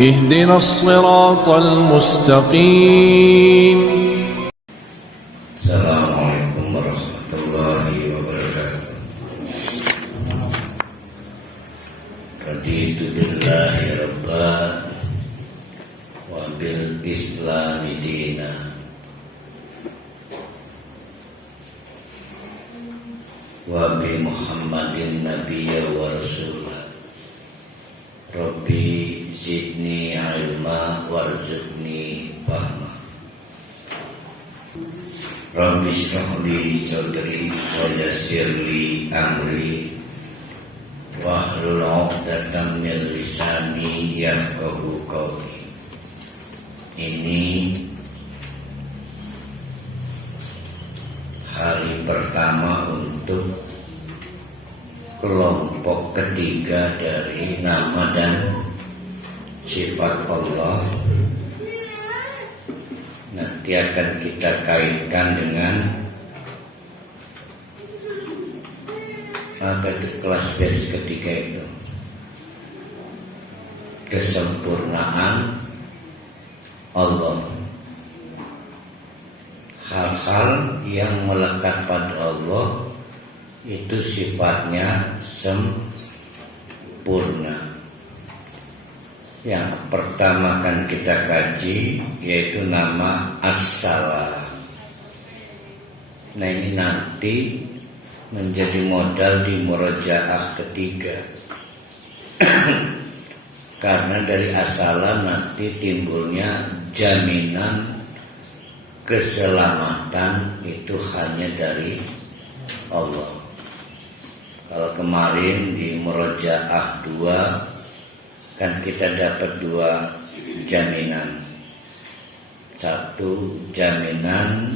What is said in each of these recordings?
اهدنا الصراط المستقيم. السلام عليكم ورحمة الله وبركاته. رضيت بالله ربا وبالإسلام دينا وبمحمد نبيا ورسولا. Rabbi zidni ilma warzuqni fahma. Rabbi shrah li sadri wa yassir li amri wahlul 'uqdatam min lisani yafqahu qawli. Ini hari pertama untuk kelompok ketiga dari nama dan sifat Allah. Nanti akan kita kaitkan dengan apa itu kelas base ketiga itu, kesempurnaan Allah. Hal-hal yang melekat pada Allah itu sifatnya sempurna. Yang pertama akan kita kaji yaitu nama As-Salam. Nah, ini nanti menjadi modal di murojaah ketiga. Karena dari As-Salam nanti timbulnya jaminan keselamatan itu hanya dari Allah. Kalau kemarin di Murojaah 2 kan kita dapat 2 jaminan. Satu, jaminan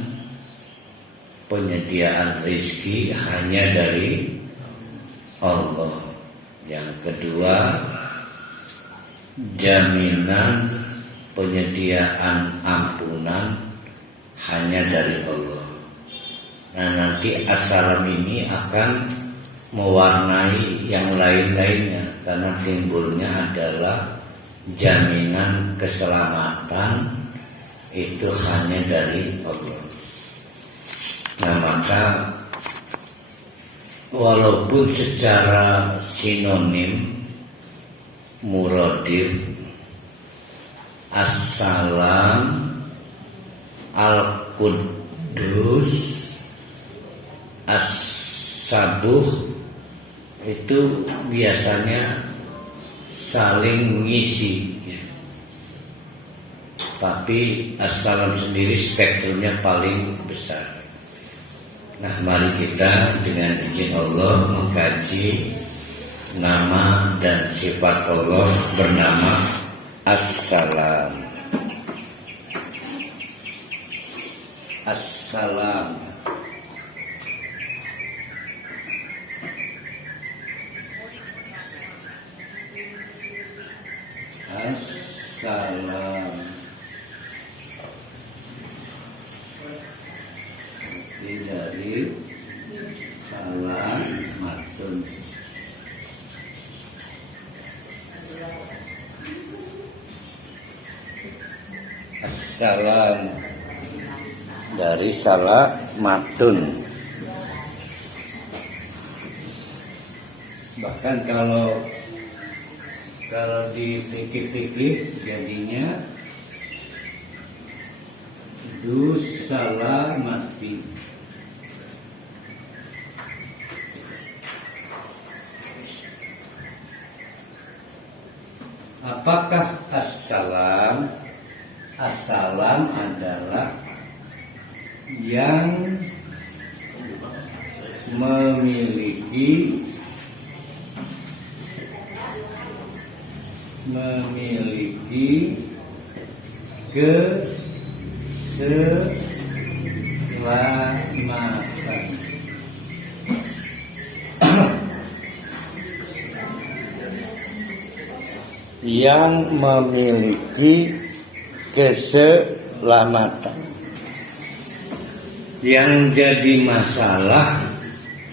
penyediaan rezeki hanya dari Allah. Yang kedua, jaminan penyediaan ampunan hanya dari Allah. Nah, nanti As-Salam ini akan mewarnai yang lain-lainnya, karena timbulnya adalah jaminan keselamatan itu hanya dari Allah. Nah, maka walaupun secara sinonim muradif As-Salam, Al-Quddus, As-Sabuh itu biasanya saling mengisi ya. Tapi As-Salam sendiri spektrumnya paling besar. Nah, mari kita dengan izin Allah mengkaji nama dan sifat Allah bernama As-Salam. As-Salam. As-Salam. Ini dari salam matun. As-Salam dari salah matun. Bahkan kalau di fikih jadinya dus salamati. Apakah As-Salam? As-Salam adalah yang memiliki keselamatan. Yang memiliki keselamatan. Yang jadi masalah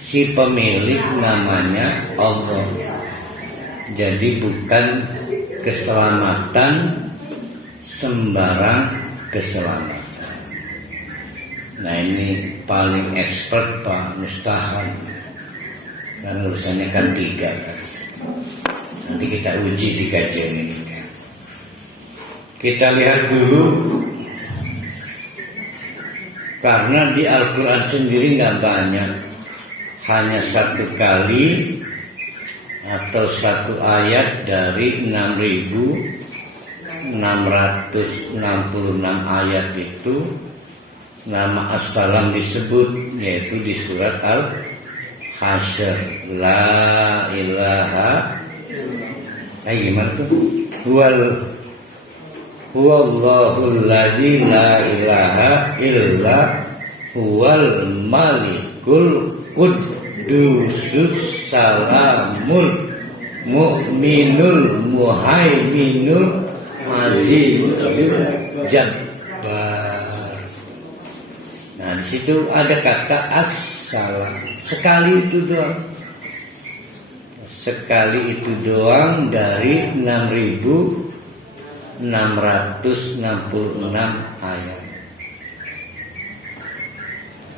si pemilik namanya Allah. Jadi bukan keselamatan sembarang keselamatan. Nah ini paling expert Pak Mustahan, karena urusannya kan 3 kan. Nanti kita uji di kajian ini kan. Kita lihat dulu, karena di Al-Quran sendiri nggak banyak, hanya 1 kali atau 1 ayat dari 6.666 ayat itu nama As-Salam disebut, yaitu di surat Al-Hasyr. La ilaha, gimana tuh? Huwallahul ladzi la ilaha illa huwal malikul quddusus salamul mu'minul muhaiminul azizul jabbar. Nah, di situ ada kata as-salam. Sekali itu doang dari 6.666 ayat.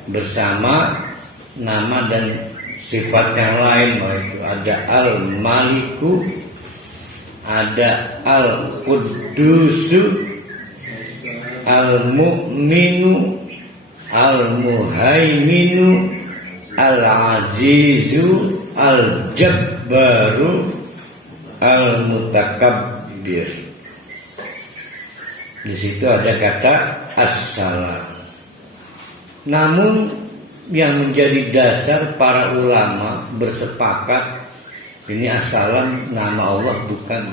Bersama nama dan sifat yang lain, yaitu ada Al-Maliku, ada Al-Quddusu, Al-Mu'minu, Al-Muhaiminu, Al-Azizu, Al-Jabbaru, Al-Mutakabbir. Di situ ada kata as-salam. Namun yang menjadi dasar para ulama bersepakat ini as-salam nama Allah bukan,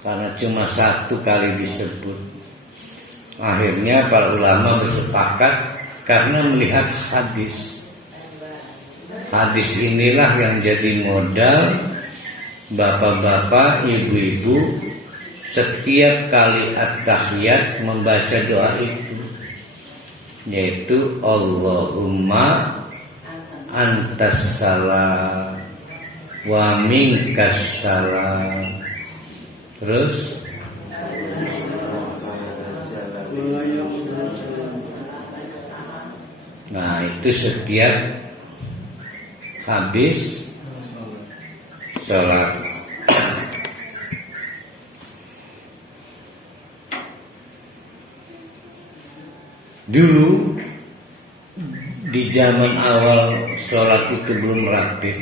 karena cuma 1 kali disebut. Akhirnya para ulama bersepakat karena melihat hadis. Hadis inilah yang jadi modal bapak-bapak, ibu-ibu setiap kali at-tahiyat membaca doa itu, yaitu Allahumma antas salam wa minkas salam. Terus nah itu setiap habis sholat. Dulu di zaman awal sholat itu belum rapi,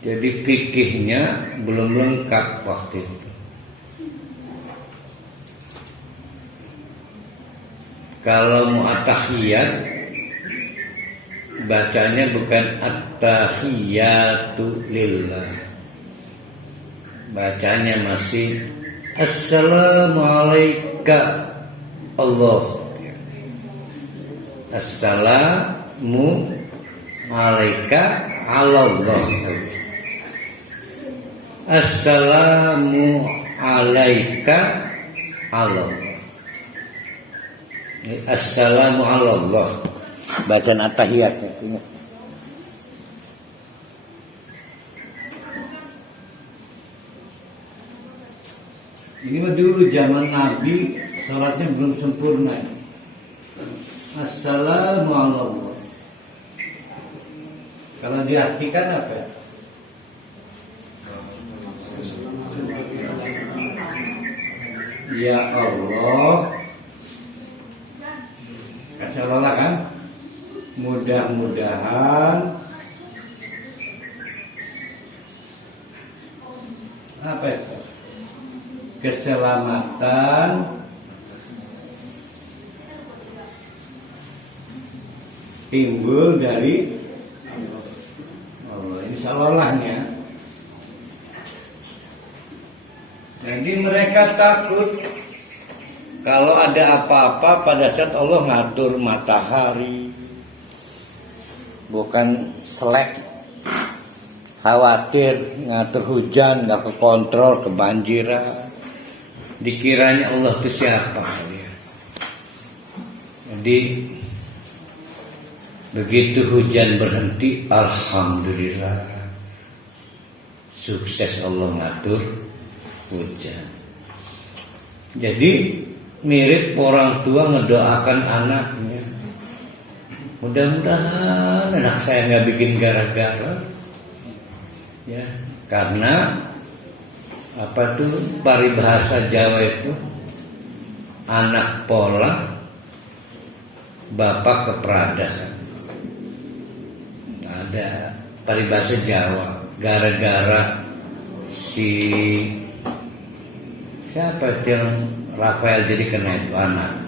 jadi fikihnya belum lengkap waktu itu. Kalau mau at-tahiyat, bacanya bukan at-tahiyatu lillah, bacanya masih Assalamualaikum Allah. Assalamu alaika Allah. Assalamu alaika Allah. Assalamu Allah. Bacaan at-tahiyat. Ini mah dulu zaman Nabi sholatnya belum sempurna. Assalamualaikum. Kalau diartikan apa? Ya Allah, seolah-olah kan, mudah-mudahan apa itu? Keselamatan timbul dari Allah. Ini seolahnya. Jadi mereka takut kalau ada apa-apa pada saat Allah ngatur matahari, bukan selek. Khawatir ngatur hujan, nggak kekontrol, kebanjiran. Dikiranya Allah itu siapa? Jadi begitu hujan berhenti, alhamdulillah. sukses Allah ngatur hujan. Jadi mirip orang tua ngedoakan anaknya. Mudah-mudahan anak saya nggak bikin gara-gara, ya, karena apa tuh paribahasa Jawa itu anak pola bapak keprada. Ada paribahasa Jawa gara-gara si siapa itu yang Rafael jadi kena itu anak.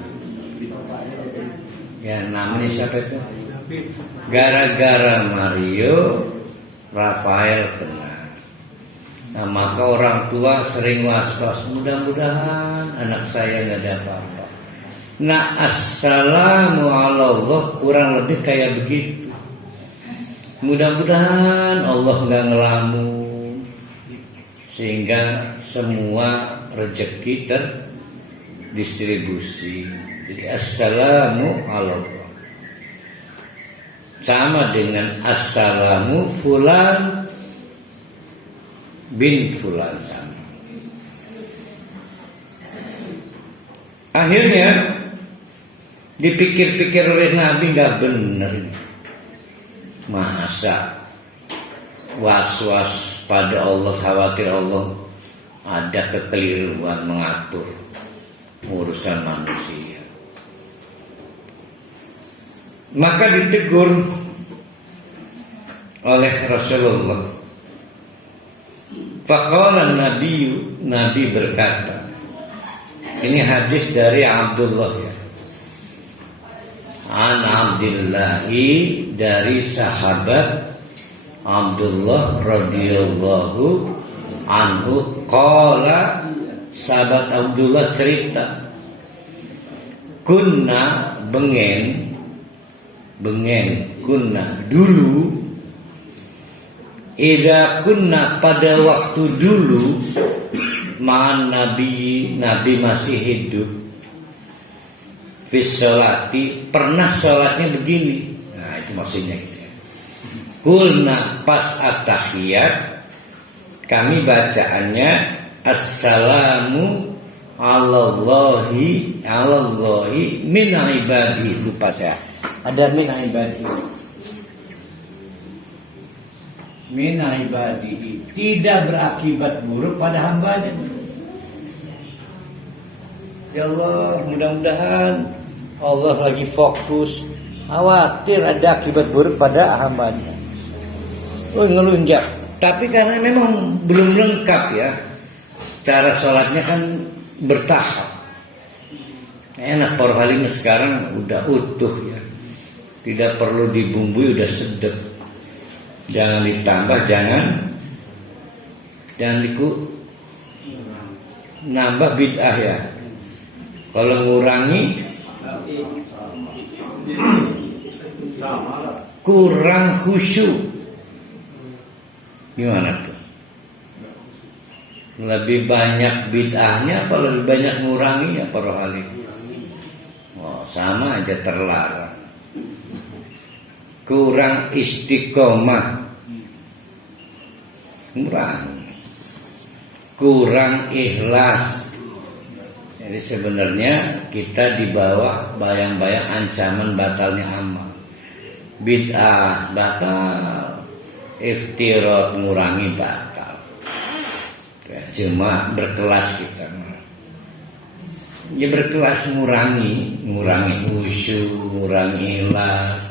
Ya namanya siapa itu? Gara-gara Mario Rafael kena. Nah maka orang tua sering was-was, mudah-mudahan anak saya nggak ada apa-apa. Nah assalamualaikum kurang lebih kayak begitu. Mudah-mudahan Allah nggak ngelamun sehingga semua rezeki terdistribusi. Jadi assalamualaikum sama dengan assalamu fulan bin fulan sama. Akhirnya dipikir-pikir oleh Nabi nggak benar. Masa was-was pada Allah, khawatir Allah ada kekeliruan mengatur urusan manusia. Maka ditegur oleh Rasulullah. Faqala Nabi berkata, ini hadis dari Abdullah ya. An Abdillahi dari sahabat Abdullah radhiyallahu anhu qala, sahabat Abdullah cerita, kunna kunna dulu, idza kunna pada waktu dulu, ma'an Nabi masih hidup, fis sholati pernah sholatnya begini. Nah itu maksudnya gitu ya. Kulna pas at-tahiyat kami bacaannya assalamu alallahi min ibadihi. Lupa saya ada min ibadihi tidak berakibat buruk pada hambanya. Ya Allah, mudah-mudahan Allah lagi fokus, khawatir ada akibat buruk pada hambanya. Ngelunjak. Tapi karena memang belum lengkap ya, cara sholatnya kan bertahap. Enak para halim sekarang udah utuh ya, tidak perlu dibumbui, udah sedap. Jangan ditambah, jangan nambah bid'ah ya. Kalau ngurangi kurang khusyuk. Gimana tuh? Lebih banyak bid'ahnya apa lebih banyak nguranginya para halim? Oh, sama aja terlarang. Kurang istiqomah, kurang ikhlas. Jadi sebenarnya kita di bawah bayang-bayang ancaman batalnya amal. Bid'ah batal, iftirat ngurangi batal. Cuma berkelas kita. Ya berkelas ngurangi khusyuk, ngurangi ikhlas,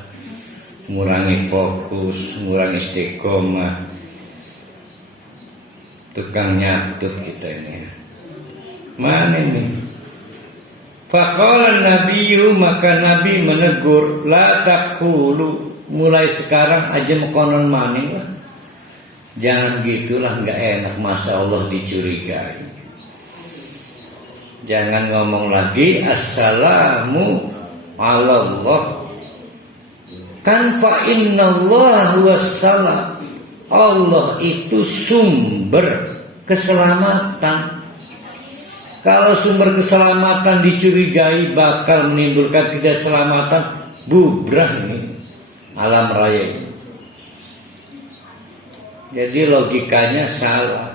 ngurangi fokus, ngurangi istiqomah. Tukang nyatut kita ini. Mana ini? Faqala nabiyyu, maka Nabi menegur, la taqulu, mulai sekarang aja konon maning lah. Jangan gitulah, enggak enak, masa Allah dicurigai. Jangan ngomong lagi assalamu Allah. Kan fa innallaha wassalam. Allah itu sumber keselamatan. Kalau sumber keselamatan dicurigai bakal menimbulkan ketidakselamatan, bubrah ini alam raya ini. Jadi logikanya salah.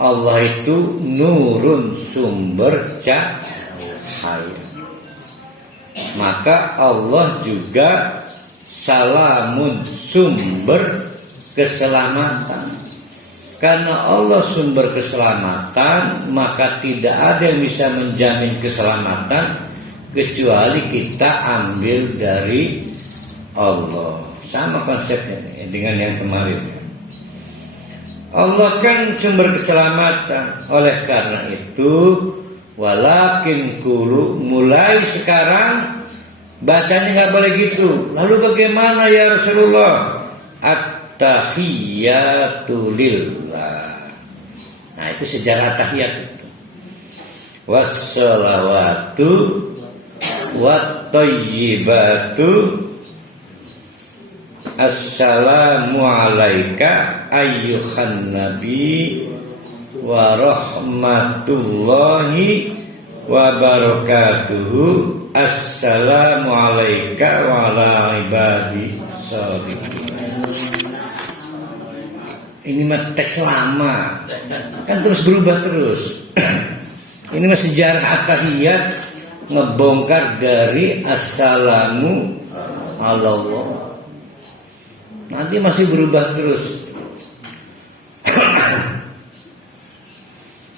Allah itu nurun, sumber cahaya. Maka Allah juga salamun, sumber keselamatan. Karena Allah sumber keselamatan, maka tidak ada yang bisa menjamin keselamatan kecuali kita ambil dari Allah. Sama konsepnya dengan yang kemarin. Allah kan sumber keselamatan. Oleh karena itu, walakin kulu, mulai sekarang bacanya nggak boleh gitu. Lalu bagaimana ya Rasulullah? At-tahiyatu lillah. Nah, itu sejarah tahiyat itu. Wassalawatu wat-thayyibatu. Assalamu alayka ayyuhan nabi wa rahmatullahi wa barakatuhu. Assalamu alayka wa ala ibadi sholihin. Ini mah teks lama, kan terus berubah terus. Ini mah sejarah at-tahiyat ngebongkar dari assalamu Allah. Nanti masih berubah terus.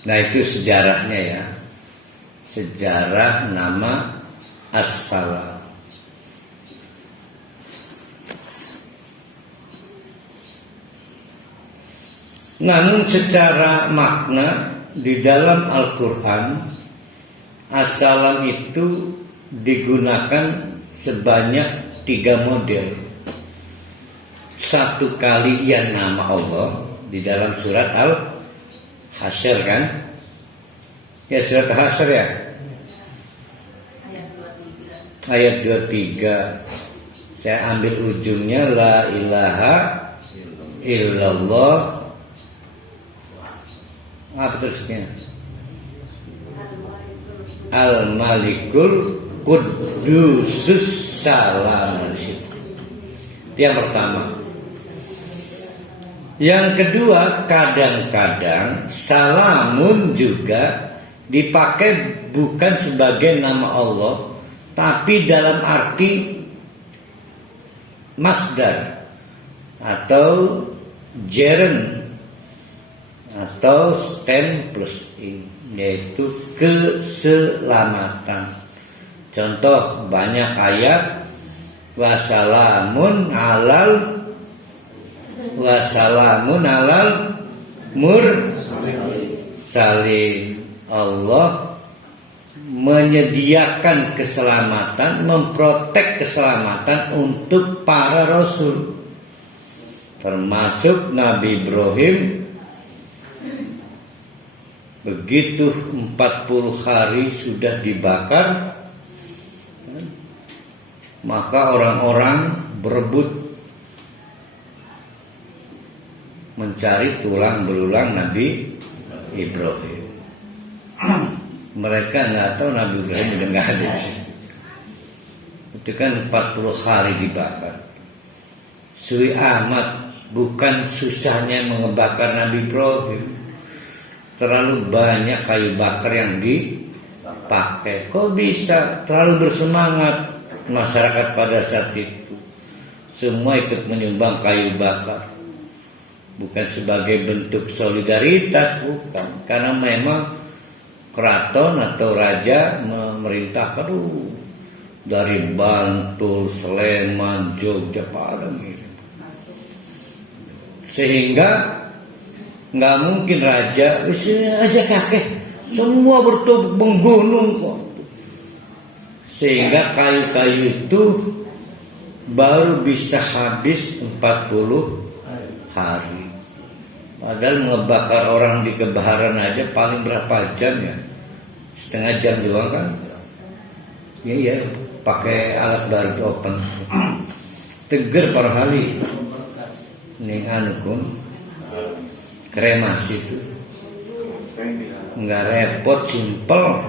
Nah, itu sejarahnya ya. Sejarah nama as-salam. Namun secara makna di dalam Al-Quran, as-salam itu digunakan sebanyak 3 model. Satu kali ya nama Allah di dalam surat Al-Hasyr kan? Ya, surat Al-Hasyr ya. Ayat 23. Saya ambil ujungnya, la ilaha illallah. Apa terusnya? Al-Malikul Qudusus Salam. Itu yang pertama. Yang kedua, kadang-kadang salamun juga dipakai bukan sebagai nama Allah, tapi dalam arti masdar atau gerund atau stem plus in, yaitu keselamatan. Contoh banyak ayat, wasalamun alal mursalin. Allah menyediakan keselamatan, memprotek keselamatan untuk para rasul, termasuk Nabi Ibrahim. Begitu 40 hari sudah dibakar, maka orang-orang berebut mencari tulang belulang Nabi Ibrahim. Mereka nggak tahu Nabi Ibrahim udah nggak ada. Itu kan 40 hari dibakar. Sui Ahmad, bukan susahnya mengebakar Nabi Ibrahim, terlalu banyak kayu bakar yang dipakai. Kok bisa terlalu bersemangat masyarakat pada saat itu? Semua ikut menyumbang kayu bakar. Bukan sebagai bentuk solidaritas, bukan. Karena memang keraton atau raja memerintahkan dari Bantul, Sleman, Jogja, Padang gitu. Sehingga nggak mungkin raja aja kakek semua bertubuh menggunung kok. Sehingga kayu-kayu itu baru bisa habis 40 hari. Padahal ngebakar orang di kebaharan aja paling berapa jam ya? Setengah jam doang kan? Iya, pakai alat baru open. Teger per hari. Ning anu kremasi itu nggak repot, simpel,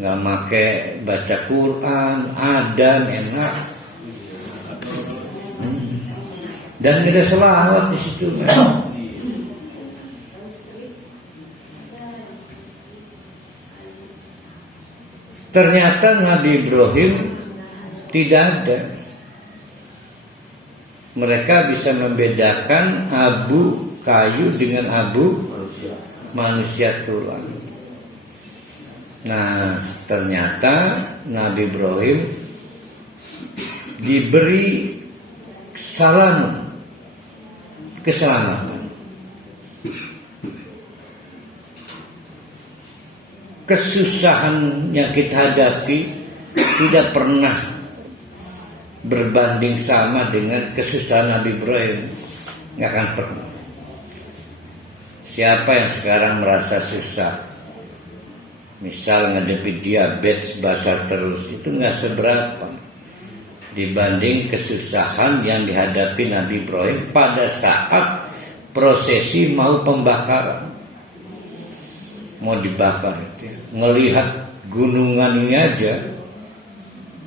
nggak make baca Quran, adzan, enak. Dan ada selawat di situ. Ternyata Nabi Ibrahim tidak ada. Mereka bisa membedakan abu kayu dengan abu manusia tulang. Nah, ternyata Nabi Ibrahim diberi keselamatan. Kesusahan yang kita hadapi tidak pernah berbanding sama dengan kesusahan Nabi Ibrahim. Nggak akan pernah. Siapa yang sekarang merasa susah, misal ngadepi diabetes basah terus, itu nggak seberapa dibanding kesusahan yang dihadapi Nabi Ibrahim pada saat prosesi mau pembakaran, mau dibakar itu. Melihat gunungan ini aja,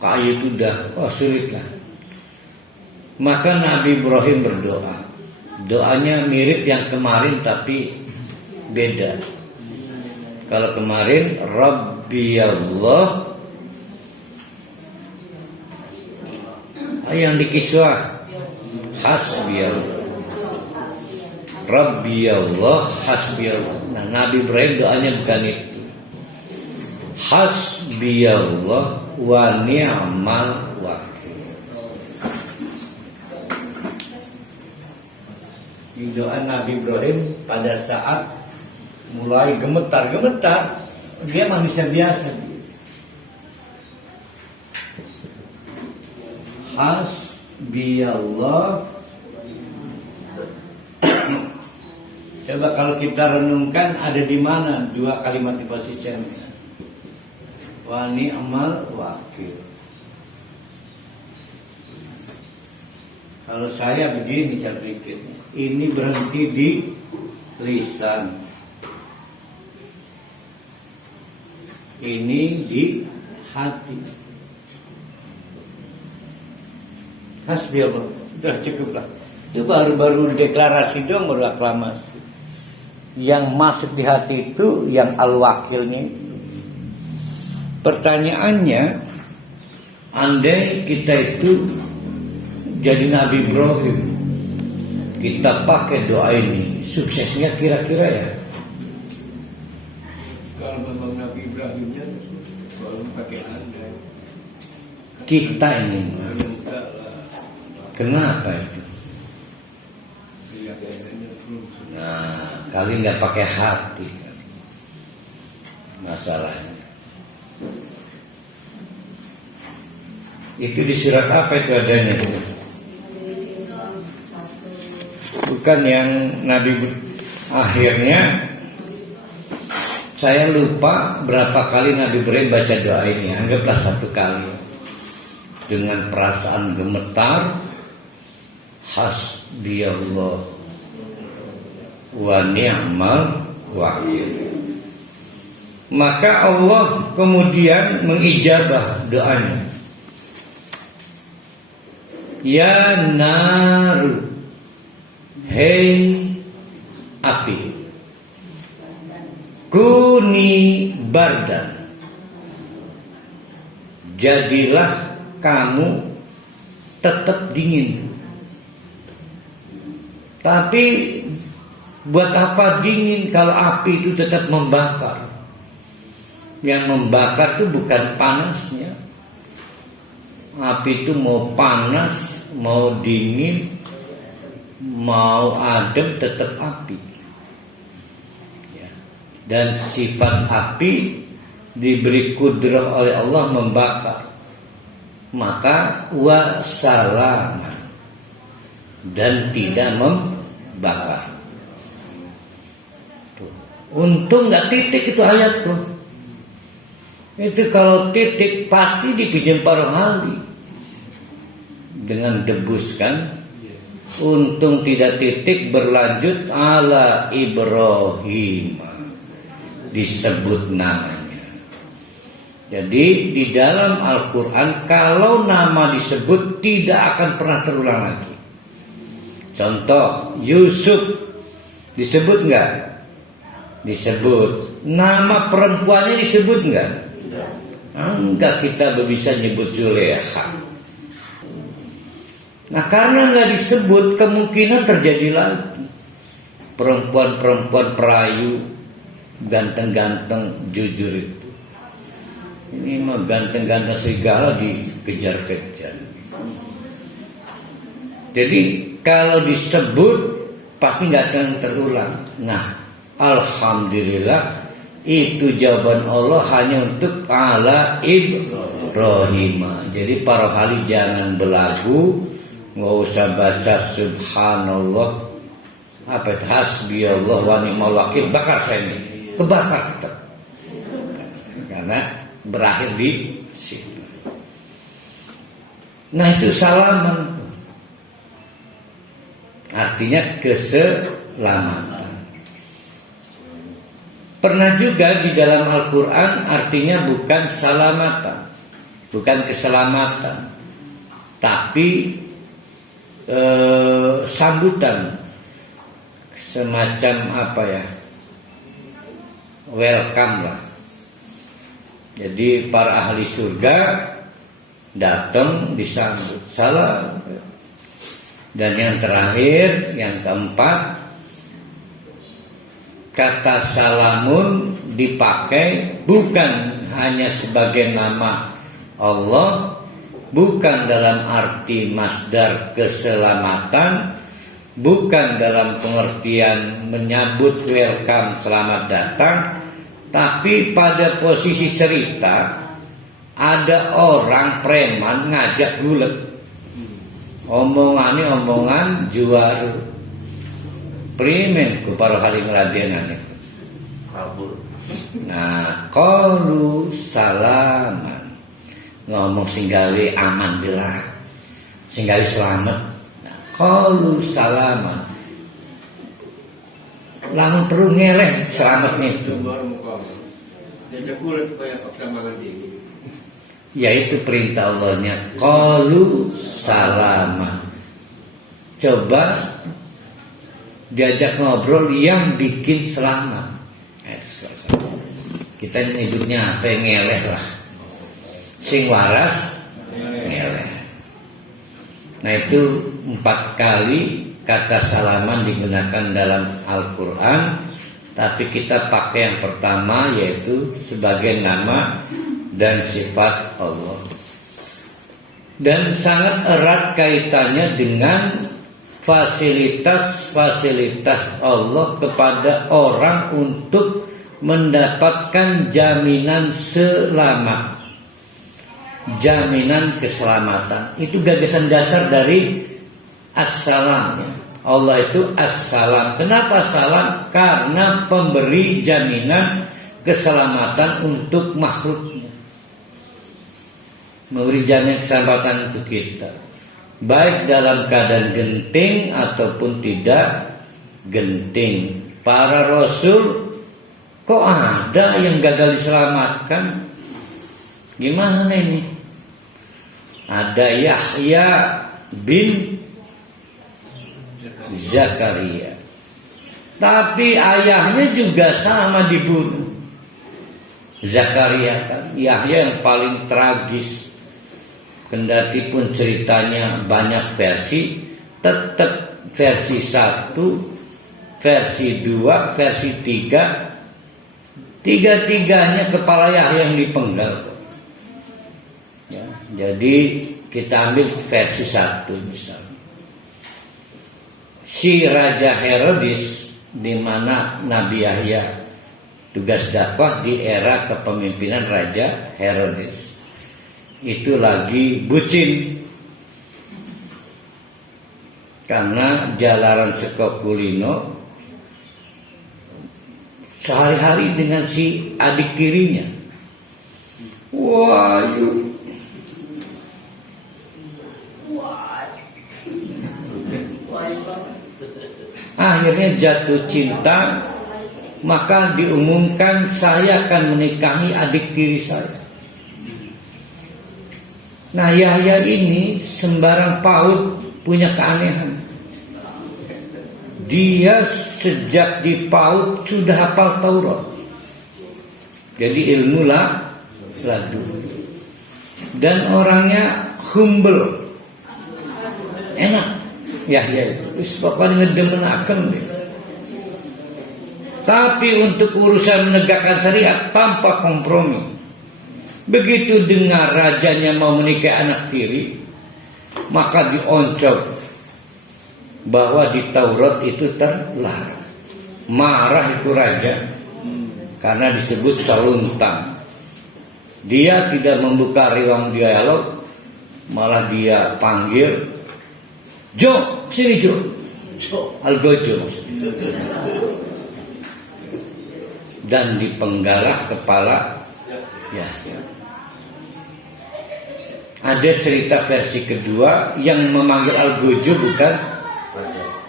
kayu itu udah sulit lah. Maka Nabi Ibrahim berdoa. Doanya mirip yang kemarin tapi beda. Kalau kemarin Rabbi Allah, yang di kiswah Hasbi Allah, Rabbi Allah, Hasbi Allah. Nah, Nabi Ibrahim doanya bukan itu. Hasbi Allah wa ni'mal wakil. Di doa Nabi Ibrahim pada saat mulai gemetar, dia manusia biasa. Hasbi Allah. Coba kalau kita renungkan ada di mana dua kalimat di posisi ini. Wa ni'mal wakil. Kalau saya begini saya pikir, ini berhenti di lisan, ini di hati. Hasbi Allah, sudah cukup lah. Itu baru deklarasi dong, baru aklamasi. Yang masuk di hati itu yang al-wakilnya. Pertanyaannya, andai kita itu jadi Nabi Ibrahim, kita pakai doa ini, suksesnya kira-kira ya? Kalau memang Nabi Ibrahimnya kalau pakai andai, Kita ini, enggak lah. kenapa itu? Keyakinannya terus. Nah, kali nggak pakai hati kan? Masalahnya. Itu di surat apa itu adanya? Bukan yang Nabi akhirnya saya lupa berapa kali Nabi Ibrahim baca doa ini. Anggaplah satu kali dengan perasaan gemetar, hasbi Allah wa ni'mal wakil. Maka Allah kemudian mengijabah doanya. Ya naru, hei api, kuni bardan, jadilah kamu tetap dingin. Tapi buat apa dingin kalau api itu tetap membakar? Yang membakar itu bukan panasnya. Api itu mau panas, mau dingin, mau adem, tetap api. Ya. Dan sifat api diberi kudrah oleh Allah membakar. Maka wasalaman, dan tidak membakar. Tuh. Untung nggak titik itu ayat tuh. Itu kalau titik pasti dipinjam para ahli dengan debus kan. Untung tidak titik berlanjut ala Ibrahim, disebut namanya. Jadi di dalam Al-Quran kalau nama disebut tidak akan pernah terulang lagi. Contoh Yusuf disebut nggak? Disebut. Nama perempuannya disebut nggak? Enggak, kita bisa nyebut Zulekha. Nah karena nggak disebut, kemungkinan terjadi lagi perempuan-perempuan perayu ganteng-ganteng jujur itu. Ini mah ganteng-ganteng serigala dikejar-kejar. Jadi kalau disebut pasti nggak akan terulang. Nah, alhamdulillah itu jawaban Allah hanya untuk ala Ibrahim. Jadi para ahli jangan belagu, nggak usah baca subhanallah, apa itu hasbiyallah wa ni'mal wakil, bakar saya ini, kebakar tetap. Karena berakhir di situ. Nah itu salaman, artinya keselamatan. Pernah juga di dalam Al-Quran artinya bukan salamatan, bukan keselamatan, tapi sambutan, semacam apa ya, welcome lah. Jadi para ahli surga datang disambut salam. Dan yang terakhir, yang keempat, kata salamun dipakai bukan hanya sebagai nama Allah, bukan dalam arti masdar keselamatan, bukan dalam pengertian menyambut welcome selamat datang, tapi pada posisi cerita ada orang preman ngajak gulet, omongannya omongan juara primen ku para kali ngeladenan itu. Nah, qalu salaman, ngomong singgawi aman bila, singgawi selamat. Nah, qalu salaman, lamun perlu ngeleh selamatnya itu. Yaitu perintah Allahnya, qalu salaman. Coba diajak ngobrol yang bikin selamat. Kita hidupnya apa yang ngeleh lah, sing waras ngeleh. Nah itu 4 kali kata salaman digunakan dalam Al-Quran, tapi kita pakai yang pertama yaitu sebagai nama dan sifat Allah, dan sangat erat kaitannya dengan fasilitas-fasilitas Allah kepada orang untuk mendapatkan jaminan selamat, jaminan keselamatan. Itu gagasan dasar dari As-Salam. Allah itu As-Salam. Kenapa Salam? Karena pemberi jaminan keselamatan untuk makhluknya, memberi jaminan keselamatan untuk kita, baik dalam keadaan genting ataupun tidak genting. Para Rasul kok ada yang gagal diselamatkan? Gimana ini? Ada Yahya bin Zakaria, tapi ayahnya juga sama dibunuh. Zakaria kan, Yahya yang paling tragis. Kendati pun ceritanya banyak versi, tetap versi 1, versi 2, versi 3, tiga-tiganya kepala Yahya yang dipenggal. Ya, jadi kita ambil versi 1 misalnya. Si Raja Herodes, di mana Nabi Yahya tugas dakwah di era kepemimpinan Raja Herodes, itu lagi bucin karena jalaran seko kulino sehari-hari dengan si adik tirinya. Wahyu, akhirnya jatuh cinta, maka diumumkan saya akan menikahi adik tiri saya. Nah Yahya ini sembarang paut punya keanehan. dia sejak di PAUD sudah hafal Taurat. Jadi ilmu ladu. Dan orangnya humble, enak. Yahya itu pokoknya ngedemenaken. Tapi untuk urusan menegakkan syariat tanpa kompromi. Begitu dengar rajanya mau menikahi anak tiri, maka dioncok bahwa di Taurat itu terlarang. Marah itu raja karena disebut caluntang. Dia tidak membuka ruang dialog, malah dia panggil, Jo, sini Jo. Algojo maksudnya. Dan dipenggalah kepala Yahya. Ada cerita versi kedua yang memanggil Algojo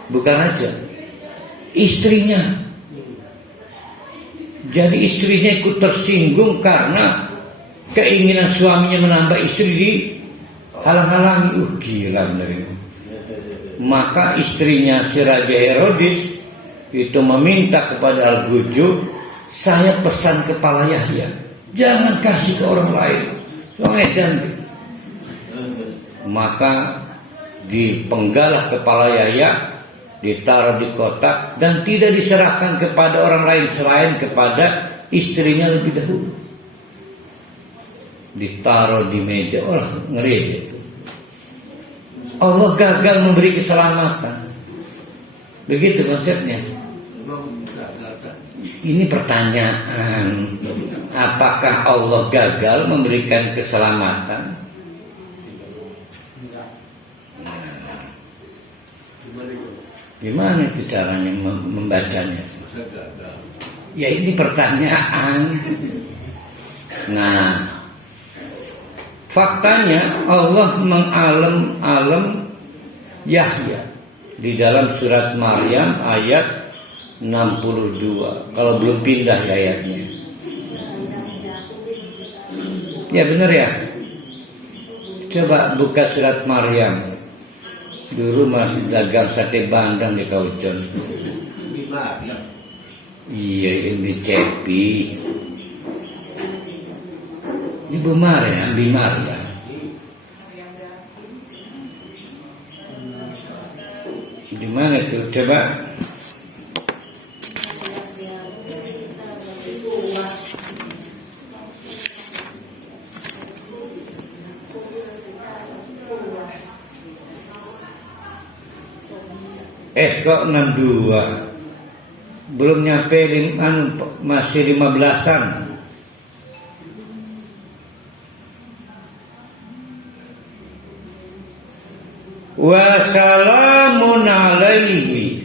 bukan raja, istrinya. Jadi istrinya ikut tersinggung karena keinginan suaminya menambah istri di halang-halangi. Gila bener ini. Maka istrinya si Raja Herodes itu meminta kepada Algojo, saya pesan kepala Yahya, jangan kasih ke orang lain. Maka dipenggalah kepala Yahya, ditaruh di kotak dan tidak diserahkan kepada orang lain selain kepada istrinya lebih dahulu. Ditaruh di meja. Ngeri itu. Allah gagal memberi keselamatan. Begitu konsepnya. Ini pertanyaan, apakah Allah gagal memberikan keselamatan? Gimana itu caranya membacanya? Ya ini pertanyaan. Nah, faktanya Allah mengalem-alem Yahya di dalam surat Maryam ayat 62. Kalau belum pindah ya ayatnya. Ya benar ya. Coba buka surat Maryam. Dulu masih dagang sate bandang di Kaujon. Iya, ini Cepi. Ibu Maryam, Bi Maryam. Di mana tuh? Coba. Kok 62? Belum nyampe masih 15-an. Wassalamun alaihi,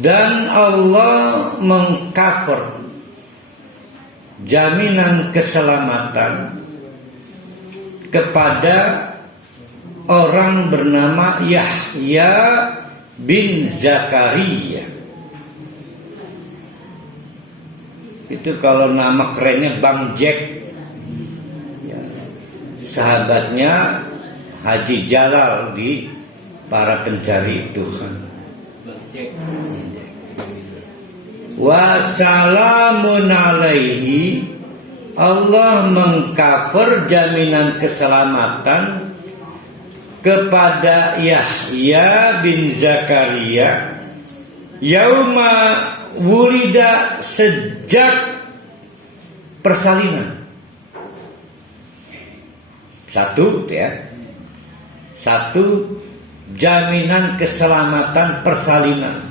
dan Allah mengcover jaminan keselamatan kepada orang bernama Yahya bin Zakaria. Itu kalau nama kerennya Bang Jack ya, sahabatnya Haji Jalal di Para Pencari Tuhan. Wassalamun alaihi, Allah mengcover jaminan keselamatan kepada Yahya bin Zakaria yauma wulida, sejak persalinan. Satu jaminan keselamatan persalinan.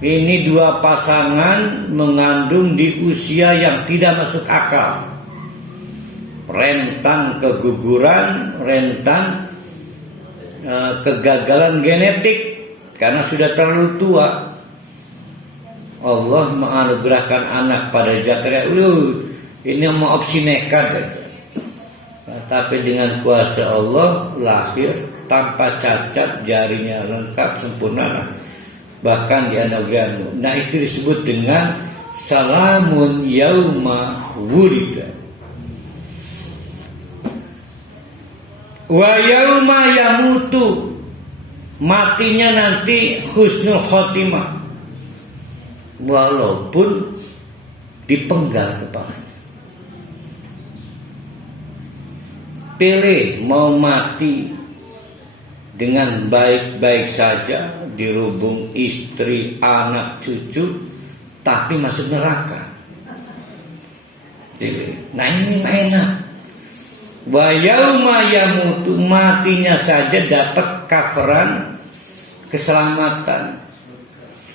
Ini dua pasangan mengandung di usia yang tidak masuk akal, rentan keguguran, rentan kegagalan genetik karena sudah terlalu tua. Allah menganugerahkan anak pada Zakaria. Ini mau opsi nekat. Tapi dengan kuasa Allah lahir tanpa cacat, jarinya lengkap sempurna, bahkan dianugerahi. Nah, itu disebut dengan salamun yauma wulida. Wa yauma yamutu, matinya nanti husnul khotimah, walaupun dipenggal kepalanya. Pilih mau mati dengan baik-baik saja, dirubung istri, anak, cucu, tapi masuk neraka. Nah ini enak. Wa yauma yamutu, matinya saja dapat kafaran, keselamatan.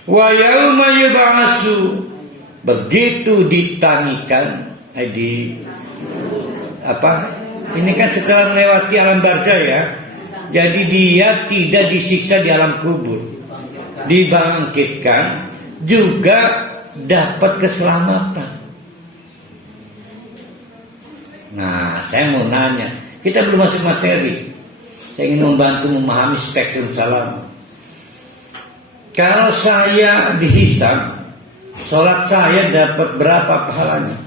Wa yauma yub'atsu, begitu ditanikan ini kan setelah melewati alam barzah ya. Jadi dia tidak disiksa di alam kubur, dibangkitkan, juga dapat keselamatan. Nah, saya mau nanya, kita belum masuk materi. Saya ingin membantu memahami spektrum salam. Kalau saya dihisab, sholat saya dapat berapa pahalanya?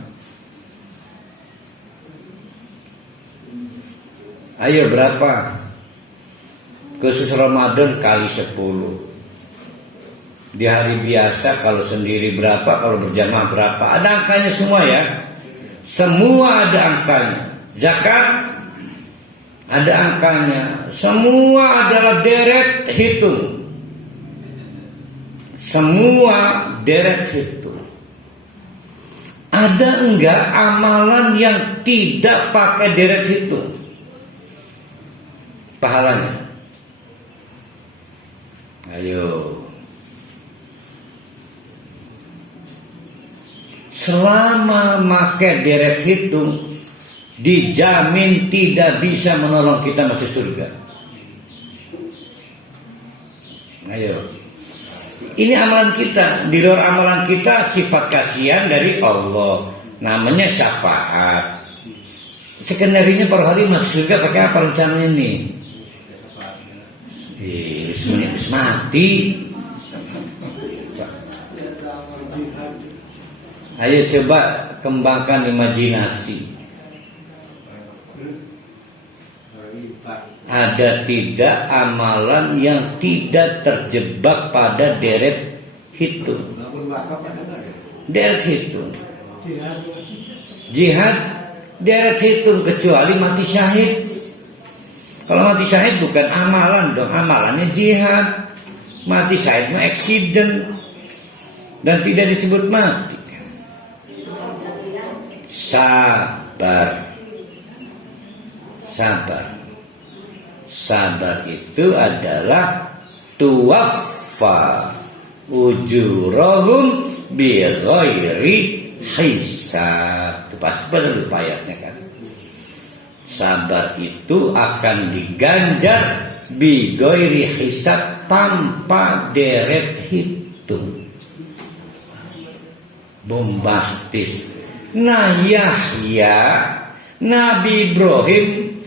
Ayo berapa? Khusus Ramadan kali 10. Di hari biasa kalau sendiri berapa, kalau berjamaah berapa? Ada angkanya semua ya. Semua ada angkanya. Zakat ada angkanya. Semua adalah deret hitung. Semua deret hitung. Ada enggak amalan yang tidak pakai deret hitung pahalanya? Ayo. Selama pakai deret hitung, dijamin tidak bisa menolong kita masuk surga. Ayo. Ini amalan kita. Di luar amalan kita sifat kasihan dari Allah, namanya syafaat. Skenarionya per hari masuk surga pakai apa rencananya ini? Harus mati. Ayo coba kembangkan imajinasi. Ada tidak amalan yang tidak terjebak pada deret hitung? Deret hitung. Jihad deret hitung, kecuali mati syahid. Kalau mati syahid bukan amalan dong, amalannya jihad. Mati syahid mah accident dan tidak disebut mati. Sabar. Sabar itu adalah tuwaffa ujurahum bi ghairi hisab. Itu pasti pada lupa ayatnya kan. Sabar itu akan diganjar bi ghairi hisab, tanpa deret hitung. Bombastis. Nah Yahya, Nabi Ibrahim,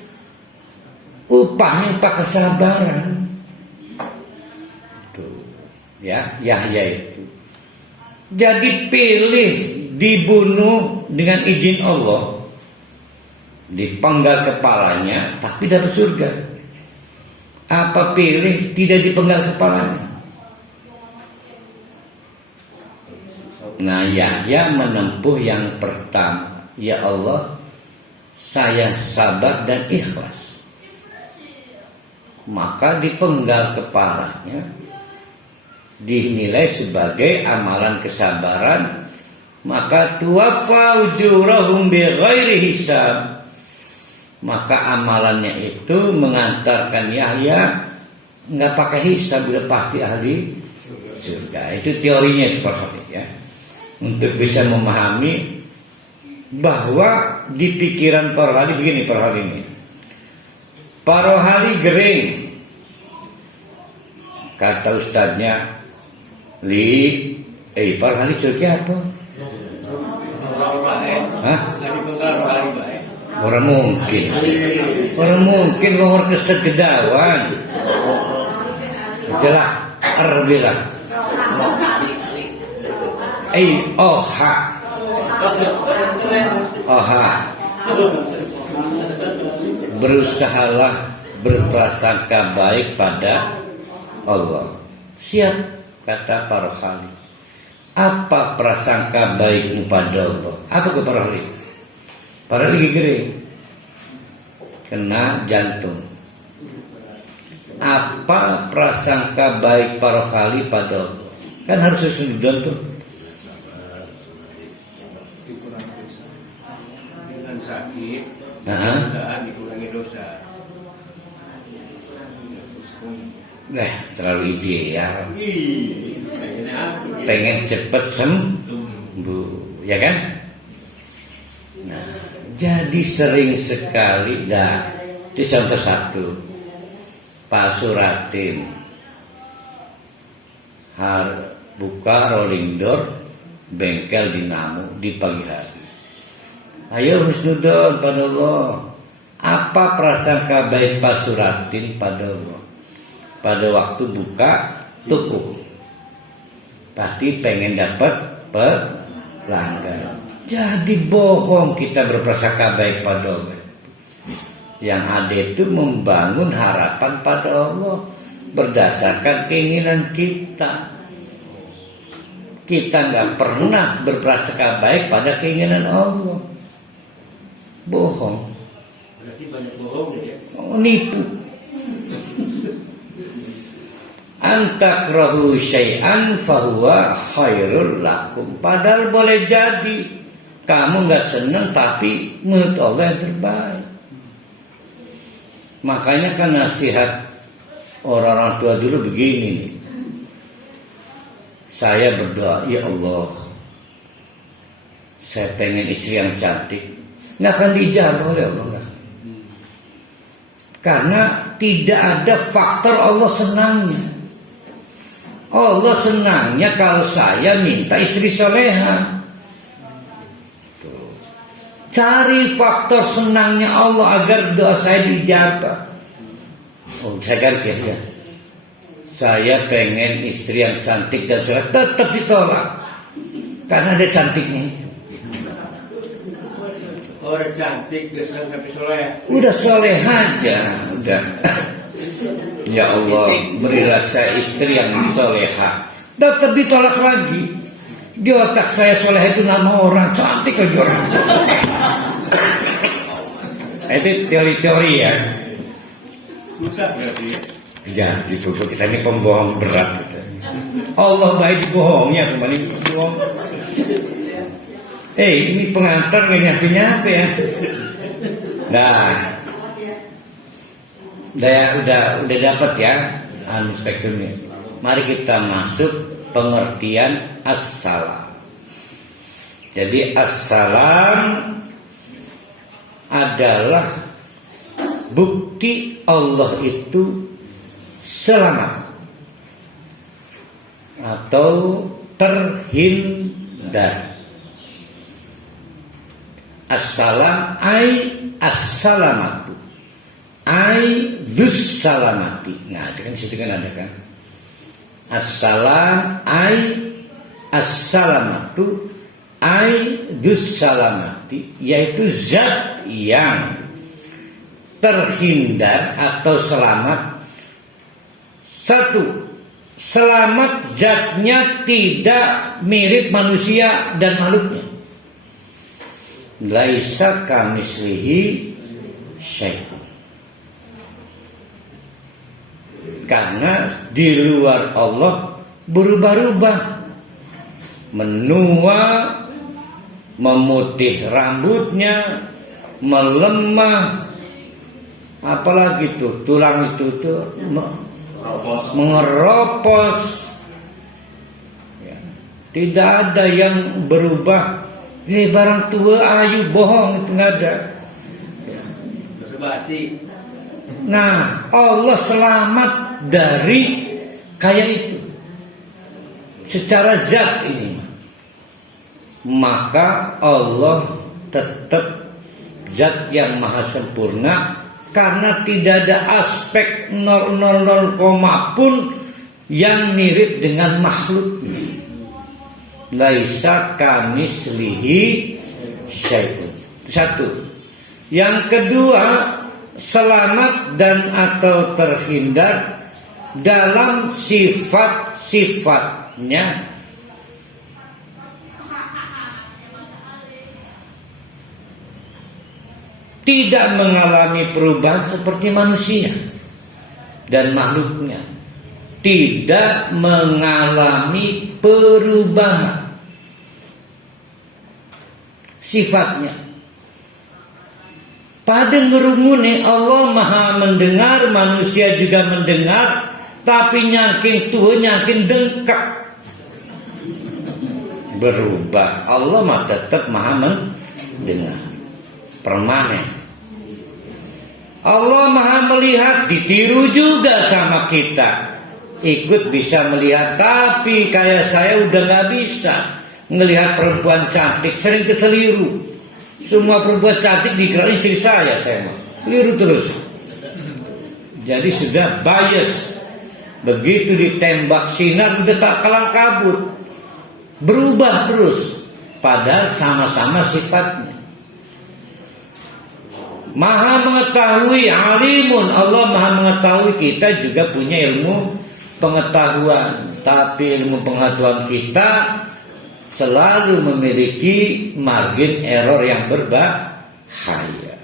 upahnya pakai kesabaran. Tuh, ya, Yahya itu. Jadi pilih dibunuh dengan izin Allah, dipenggal kepalanya, tapi dapat surga. Apa pilih tidak dipenggal kepalanya? Nah, Yahya menempuh yang pertama. Ya Allah, saya sabar dan ikhlas. Maka dipenggal kepalanya, dinilai sebagai amalan kesabaran. Maka tuwaffa ujurahum bighairi hisab. Maka amalannya itu mengantarkan Yahya nggak pakai hisab, udah pasti ahli surga. Itu teorinya itu Pak ya. Untuk bisa memahami bahwa di pikiran para wali begini, para wali ini. Para wali gering. Kata ustadznya, para wali surga apa? Hah? Orang mungkin orang kesegedawan. Istilah Arabilah. Oha. Berusahalah berprasangka baik pada Allah. Siap, kata para khali. Apa prasangka baikmu pada Allah? Apa ke para khali? Para khali gigering, kena jantung. Apa prasangka baik para khali pada Allah? Kan harus sesuai jantung. Dikurangi dosa. Dengan sakit, Nah, dikurangi dosa. nah terlalu ideal. Pengennya apa? Pengen cepet sembuh, ya kan? Nah, jadi sering sekali. Dah, itu contoh satu. Pak Suratin buka rolling door bengkel dinamo di pagi hari. Ayo husnudon pada Allah. Apa prasangka baik Pak Suratin pada Allah? Pada waktu buka toko, pasti pengen dapat pelanggan. Jadi bohong kita berprasangka baik pada Allah. Yang ada itu membangun harapan pada Allah berdasarkan keinginan kita. Kita nggak pernah berprasangka baik pada keinginan Allah. Bohong. Berarti banyak bohong ya. Nipu. Antakrahu syai'an fahuwa khairul lakum. Padahal boleh jadi kamu nggak senang, tapi menurut Allah yang terbaik. Makanya kan nasihat orang-orang tua dulu begini nih. Saya berdoa, ya Allah, saya pengen istri yang cantik. Nggak akan dijawab oleh Allah, nggak. Karena tidak ada faktor Allah senangnya. Allah senangnya kalau saya minta istri soleha. Cari faktor senangnya Allah agar doa saya dijawab. Oh, saya ganti ya. Saya pengen istri yang cantik dan soleha, tetap ditolak karena ada cantiknya itu. Orang cantik biasa tapi soleh. Udah soleh aja, udah. Ya Allah, berilah saya istri yang soleha. Tetap ditolak lagi. Di otak saya soleha itu nama orang, cantik lagi orang. Itu teori-teori ya. Susah berarti ya. Jadi kita ini pembohong berat gitu. Allah baik bohongnya kembali bohong. Ini pengantar nggak nyampe ya. Nah, udah dapat ya spektrumnya. Mari kita masuk pengertian assalam. Jadi assalam adalah bukti Allah itu selamat atau terhindar. Assalam ay assalamatu ay dus salamati. Nah, itu kan situ kan ada kan. Assalam ay assalamatu ay dus salamati, yaitu zat yang terhindar atau selamat. Satu, selamat zatnya tidak mirip manusia dan makhluknya. Laisa kamislihi syai'un. Karena di luar Allah berubah-ubah, menua, memutih rambutnya, melemah, apalagi tuh tulang itu tuh mengeropos. Ya. Tidak ada yang berubah. Barang tua ayu bohong, itu nggak ada. Ya. Nah, Allah selamat dari kayak itu secara zat ini. Maka Allah tetap zat yang maha sempurna, karena tidak ada aspek 0,00 pun yang mirip dengan makhluknya. Laisa kamislihi syai'un. Satu. Yang kedua, selamat dan atau terhindar dalam sifat-sifatnya tidak mengalami perubahan seperti manusia dan makhluknya. Tidak mengalami perubahan sifatnya. Pada ngerumune Allah maha mendengar, manusia juga mendengar, tapi nyangking Tuhan nyangking dengkak. Berubah. Allah mah tetap maha mendengar. Permanen. Allah maha melihat, ditiru juga sama kita. Ikut bisa melihat, tapi kayak saya udah gak bisa ngelihat perempuan cantik, sering keseliru. Semua perempuan cantik dikirain istri saya mah keliru terus. Jadi sudah bias. Begitu ditembak sinar udah tak kalang kabut, berubah terus, padahal sama-sama sifatnya. Maha mengetahui, alimun. Allah maha mengetahui, kita juga punya ilmu pengetahuan, tapi ilmu pengetahuan kita selalu memiliki margin error yang berbahaya.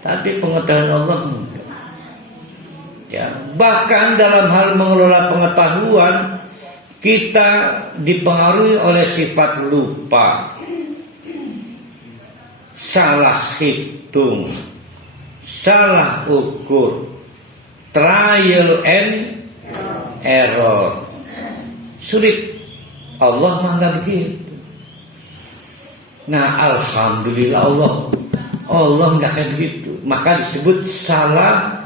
Tapi pengetahuan Allah enggak. Ya, bahkan dalam hal mengelola pengetahuan kita dipengaruhi oleh sifat lupa, salah hitung, salah ukur, trial and error. Sulit. Allah mah nggak begitu. Nah, alhamdulillah Allah nggak kayak begitu. Maka disebut salah.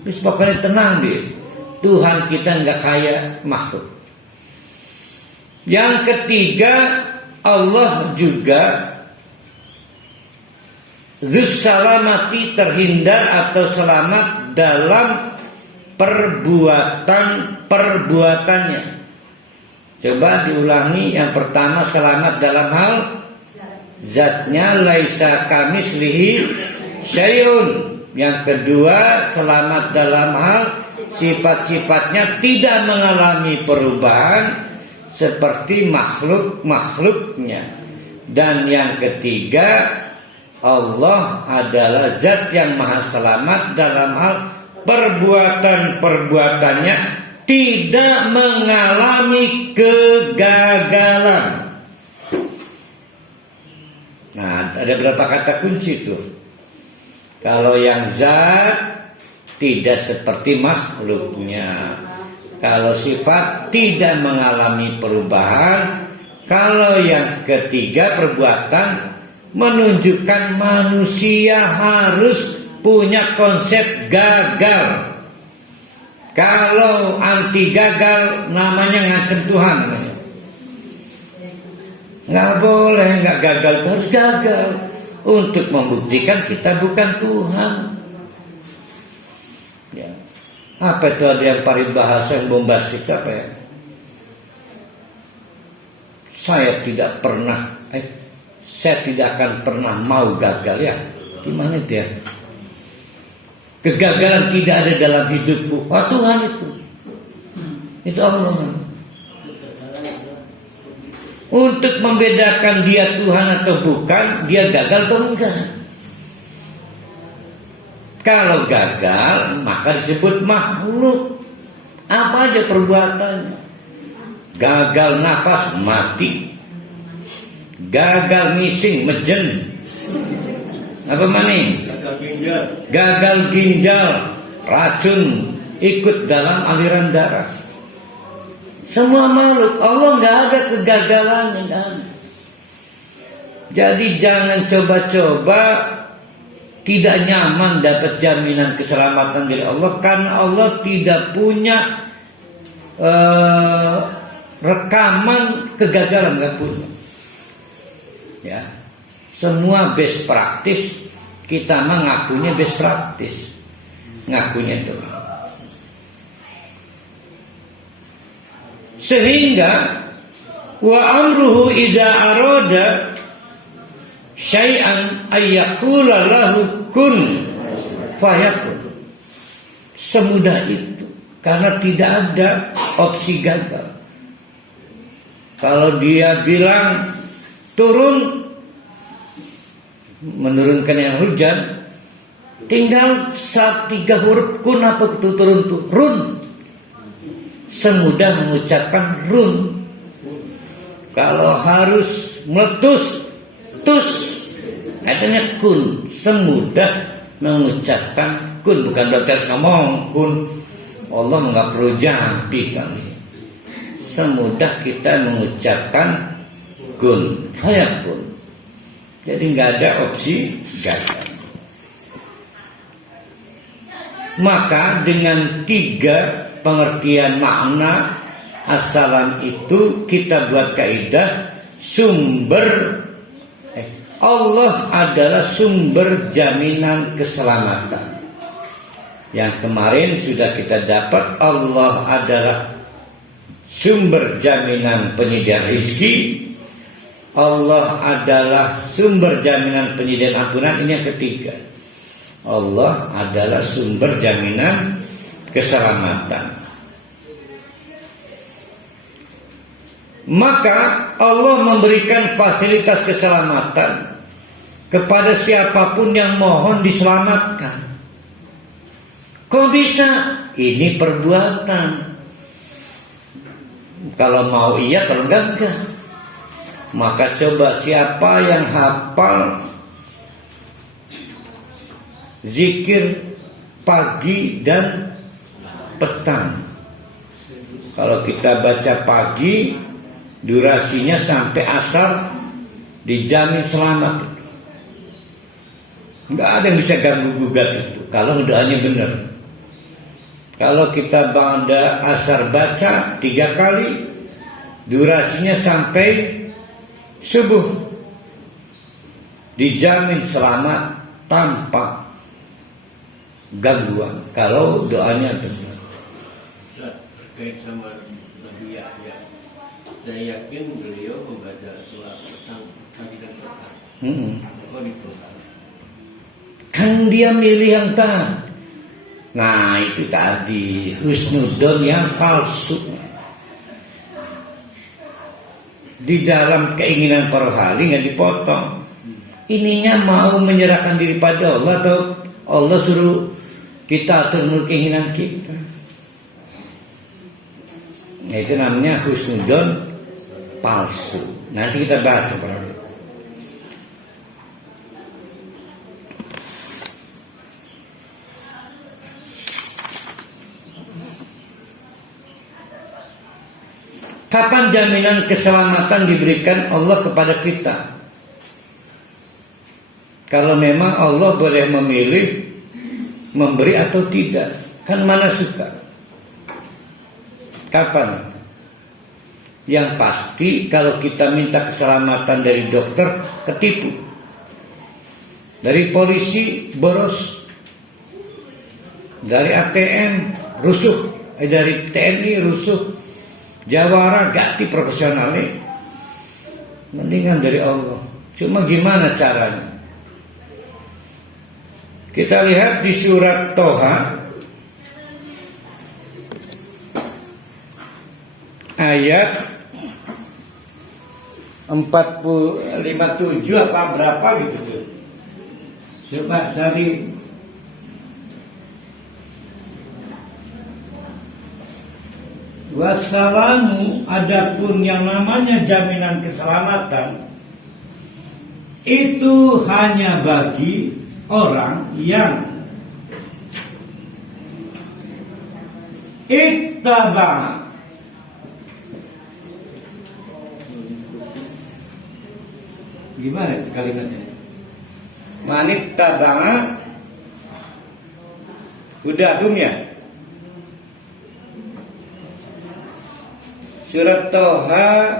Terus pokoknya tenang deh. Tuhan kita nggak kayak makhluk. Yang ketiga, Allah juga Dzussalamati, terhindar atau selamat dalam perbuatannya. Coba diulangi. Yang pertama, selamat dalam hal zatnya, laisa kamislihi syai'un. Yang kedua, selamat dalam hal sifat-sifatnya, tidak mengalami perubahan seperti makhluk-makhluknya. Dan yang ketiga, Allah adalah zat yang maha selamat dalam hal perbuatan-perbuatannya, tidak mengalami kegagalan. Nah, ada berapa kata kunci tuh? Kalau yang zat tidak seperti makhluknya. Kalau sifat tidak mengalami perubahan. Kalau yang ketiga, perbuatan, menunjukkan manusia harus punya konsep gagal. Kalau anti gagal namanya ngancem Tuhan. Nggak boleh, nggak gagal, harus gagal untuk membuktikan kita bukan Tuhan. Ya. Apa itu, ada yang paribahasa yang bombastis apa ya? Saya tidak akan pernah mau gagal ya. Gimana dia? Kegagalan tidak ada dalam hidupku. Oh, Tuhan itu Allah. Untuk membedakan dia Tuhan atau bukan, dia gagal atau enggak. Kalau gagal, maka disebut makhluk. Apa aja perbuatannya? Gagal nafas, mati. Gagal ngising, mejen. Apa mani? Gagal ginjal, racun ikut dalam aliran darah. Semua makhluk Allah nggak ada kegagalan. Jadi jangan coba-coba tidak nyaman dapat jaminan keselamatan dari Allah, karena Allah tidak punya rekaman kegagalan, nggak punya. Ya, semua best practice. Kita mah ngakunya best practice, ngakunya doang. Sehingga wa amruhu idza arada syai'an ayyakula lahu kun fayakun. Semudah itu Karena tidak ada opsi gagal. Kalau dia bilang turun, menurunkan yang hujan, tinggal 3 huruf kun apa itu turun tuh, run. Semudah mengucapkan run. Kalau harus meletus, tus, artinya kun. Semudah mengucapkan kun, bukan dokter ngomong kun. Allah nggak perlu jampi kami. Semudah kita mengucapkan kun, fayakun. Jadi nggak ada opsi gagal. Maka dengan 3 pengertian makna assalam itu kita buat kaidah sumber Allah adalah sumber jaminan keselamatan. Yang kemarin sudah kita dapat, Allah adalah sumber jaminan penyediaan rezeki. Allah adalah sumber jaminan penyediaan ampunan. Ini yang ketiga. Allah adalah sumber jaminan keselamatan. Maka Allah memberikan fasilitas keselamatan kepada siapapun yang mohon diselamatkan. Kok bisa? Ini perbuatan. Kalau mau iya, kalau enggak. Maka coba siapa yang hafal zikir pagi dan petang. Kalau kita baca pagi, durasinya sampai asar, dijamin selamat. Enggak ada yang bisa ganggu gugat itu kalau doanya benar. Kalau kita pada asar baca 3 kali, durasinya sampai subuh, dijamin selamat tanpa gangguan kalau doanya benar. Terkait sama Nabi Yahya, saya yakin beliau membaca doa petang pagi dan petang. Oh, ditolak. Kan dia milih yang tadi. Nah itu tadi husnudon yang palsu. Di dalam keinginan para hali nggak dipotong. Ininya mau menyerahkan diri pada Allah atau Allah suruh kita atur menurut keinginan kita. Nah, itu namanya husnudon palsu. Nanti kita bahas sebenarnya. Kapan jaminan keselamatan diberikan Allah kepada kita? Kalau memang Allah boleh memilih memberi atau tidak, kan mana suka. Kapan? Yang pasti kalau kita minta keselamatan dari dokter, ketipu. Dari polisi, boros. Dari ATM, rusuh. Dari TNI, rusuh. Jawara ganti profesionalnya. Mendingan dari Allah. Cuma gimana caranya? Kita lihat di surat Toha ayat 57 apa berapa gitu. Coba cari. Wassalamu, adapun yang namanya jaminan keselamatan itu hanya bagi orang yang ittaba, gimana kalimatnya? Manittaba hudahum ya. Surat Toha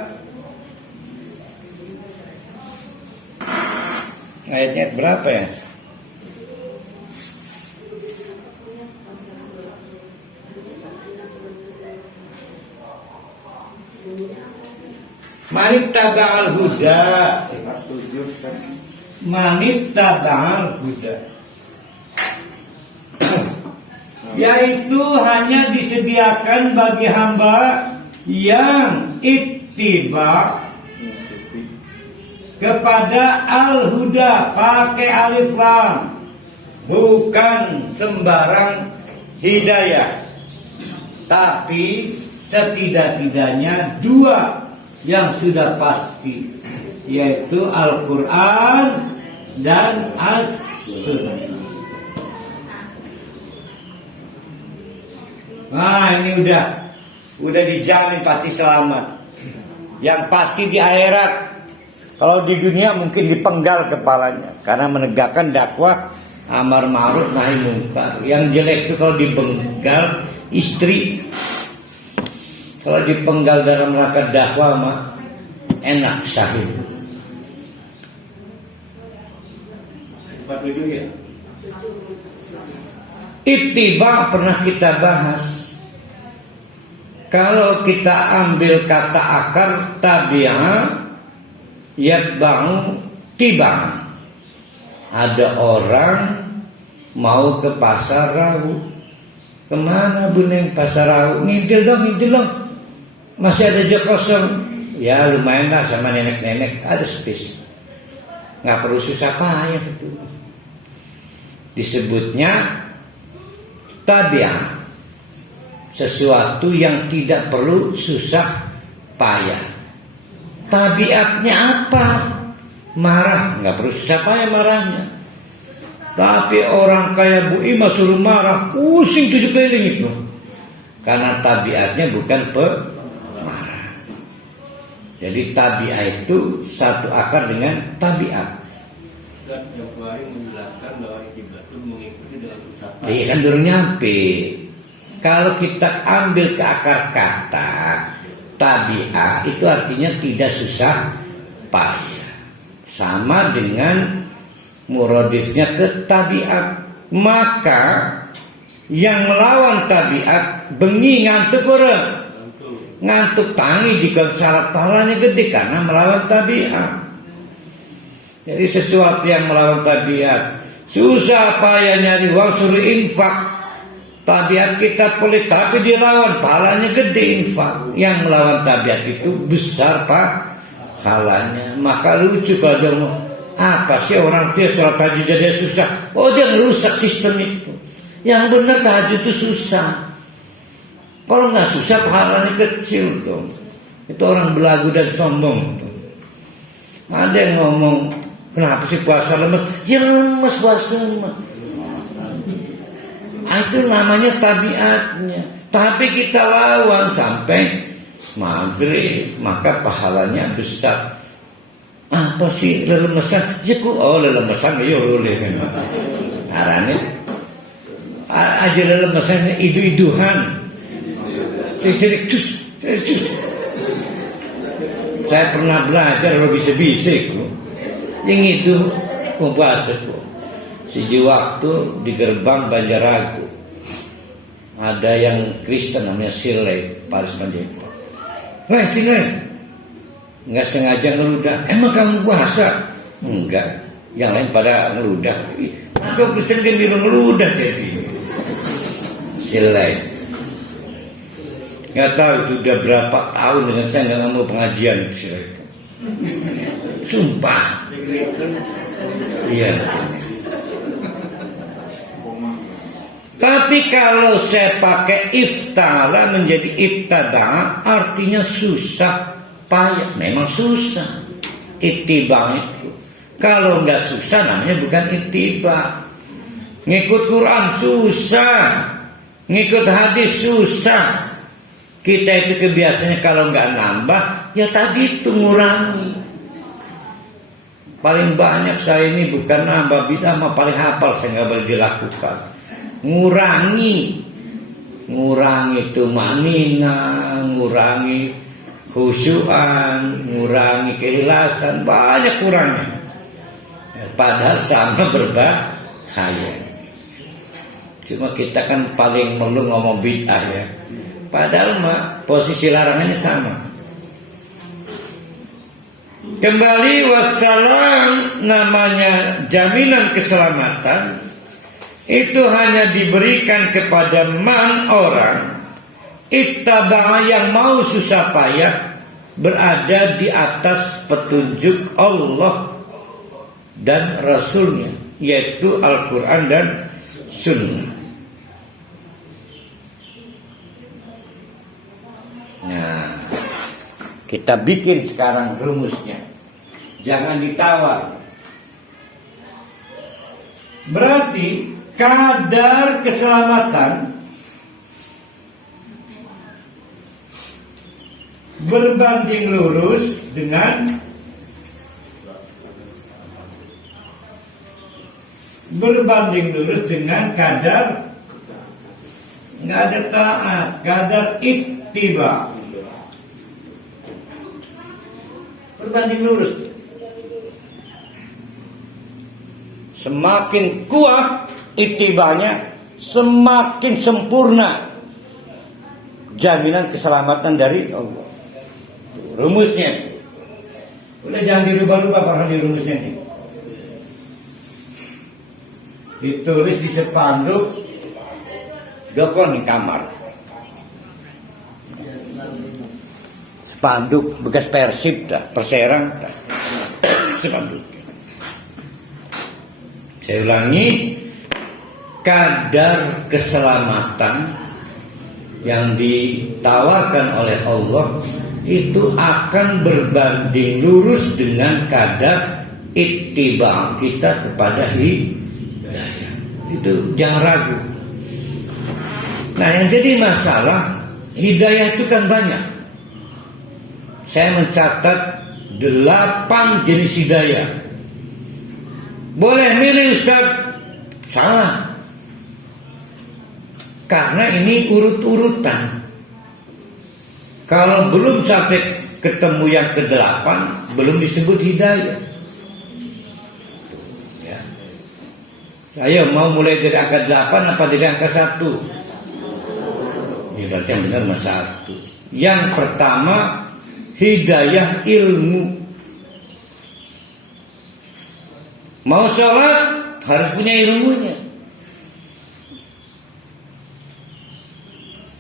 ayatnya berapa ya? Manittaba'al huda. Manittaba'al huda. yaitu hanya disediakan bagi hamba yang ittiba kepada al-huda, pakai alif lam, bukan sembarang hidayah, tapi setidak-tidaknya dua yang sudah pasti, yaitu Al-Quran dan As-Sunnah. Nah, ini udah dijamin pasti selamat. Yang pasti di akhirat. Kalau di dunia mungkin dipenggal kepalanya karena menegakkan dakwah amar ma'ruf nahi munkar. Yang jelek itu kalau dipenggal istri. Kalau dipenggal dalam rangka dakwah mah enak sahih. 47 ya. Ittiba pernah kita bahas. Kalau kita ambil kata akar tabi'ah yatba'u tiba. Ada orang mau ke pasar Rawu. Kemana Bu Neng pasar Rawu? Ngintil dong. Masih ada jok kosong. Ya lumayan lah sama nenek-nenek. Ada space. Gak perlu susah payah itu. Disebutnya tabi'ah. Sesuatu yang tidak perlu susah payah. Tabiatnya apa? Marah, nggak perlu susah payah marahnya. Tapi orang kayak Bu Ima suruh marah, pusing 7 keliling itu. Karena tabiatnya bukan pemarah. Jadi tabiat itu satu akar dengan tabiat. Dan yang kemarin menjelaskan bahwa ittiba itu mengikuti dengan susah payah. Iya kan baru nyampe. Kalau kita ambil ke akar kata tabi'ah itu artinya tidak susah payah. Sama dengan muradifnya ke tabiat. Maka yang melawan tabiat bengi ngantuk orang. Ngantuk tangi jika syarat pahalanya gede karena melawan tabiat. Jadi sesuatu yang melawan tabiat susah payah nyari uang suruh infak. Tabiat kita pelit tapi dilawan pahalanya gede infak. Yang melawan tabiat itu besar pahalanya. Maka lucu kalau dia ngomong, apa sih orang dia sholat tahajud jadi susah? Oh dia merusak sistem itu. Yang benar tahajud itu susah. Kalau nggak susah pahalanya kecil tuh. Itu orang belagu dan sombong tuh. Ada yang ngomong, kenapa sih puasa lemes? Ya lemes puasa mah. Itu namanya tabiatnya. Tapi kita lawan sampai maghrib, maka pahalanya besar. Apa sih lelemesan? Ya lelemesan ya boleh memang. Arane aja lelemesannya idu-iduhan. Jadi cus. Saya pernah belajar kalau bisa-bisa yang itu puasa. Siji waktu di gerbang Banjaragu ada yang Kristen namanya Sirley Paris Pandita. Sini nggak sengaja ngeludah. Emang kamu puasa? Enggak. Yang lain pada ngeludah. Tapi Kristen kan bilang ngeludah jadi. Sirley. Nggak tahu itu udah berapa tahun dengan saya nggak mau pengajian Sirley itu. Sumpah. Iya. Tapi kalau saya pakai iftala menjadi ibtada, artinya susah payah. Memang susah ittiba itu. Kalau nggak susah namanya bukan ittiba. Ngikut Quran susah, ngikut hadis susah. Kita itu kebiasaannya kalau nggak nambah, ya tadi itu ngurangi. Paling banyak saya ini bukan nambah bidah, mah paling hafal saya nggak boleh dilakukan. Ngurangi itu maknina, ngurangi khusyuan, ngurangi keikhlasan, banyak kurangnya. Padahal sama berbahaya. Cuma kita kan paling perlu ngomong bid'ah ya. Padahal posisi larangannya sama. Kembali wassalam namanya jaminan keselamatan. itu hanya diberikan kepada man orang ittaba'a yang mau susah payah berada di atas petunjuk Allah dan Rasulnya, yaitu Al-Quran dan Sunnah. Nah, kita bikin sekarang rumusnya. Jangan ditawar. Berarti kadar keselamatan berbanding lurus dengan kadar nggak ada taat, kadar ittiba. Berbanding lurus. Semakin kuat ittibanya, semakin sempurna jaminan keselamatan dari Allah. Rumusnya. Udah jangan dirubah-rubah para di rumusnya ini. Ditulis di spanduk dokon di kamar. Spanduk bekas Persib dah, Perserang dah. Spanduk. Saya ulangi, kadar keselamatan yang ditawarkan oleh Allah itu akan berbanding lurus dengan kadar ittiba kita kepada hidayah. Itu jangan ragu. Nah, yang jadi masalah, hidayah itu kan banyak. Saya mencatat 8 jenis hidayah. Boleh milih Ustaz? Salah. Karena ini urut-urutan. Kalau belum sampai ketemu yang ke-8, belum disebut hidayah. Ya. Saya mau mulai dari angka 8 apa dari angka 1? Ini berarti yang benar mas 1. Yang pertama, hidayah ilmu. Mau sholat harus punya ilmunya.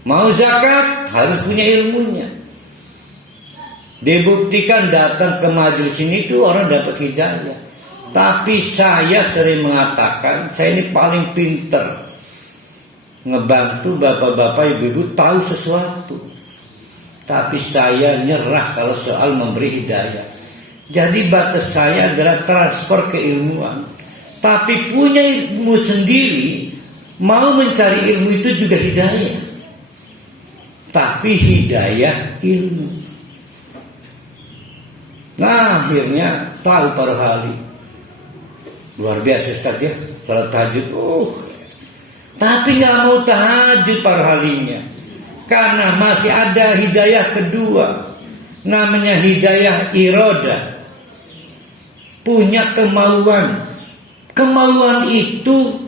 Mau zakat harus punya ilmunya. Dibuktikan datang ke majelis ini itu orang dapat hidayah. Tapi saya sering mengatakan saya ini paling pinter ngebantu bapak-bapak ibu-ibu tahu sesuatu. Tapi saya nyerah kalau soal memberi hidayah. Jadi batas saya adalah transfer keilmuan. Tapi punya ilmu sendiri, mau mencari ilmu itu juga hidayah. Tapi hidayah ilmu. Nah, akhirnya tahu para hali. Luar biasa Ustaz ya, salat tahajud. Tapi nggak mau tahajud para halinya. Karena masih ada hidayah kedua. Namanya hidayah iroda. Punya kemauan. Kemauan itu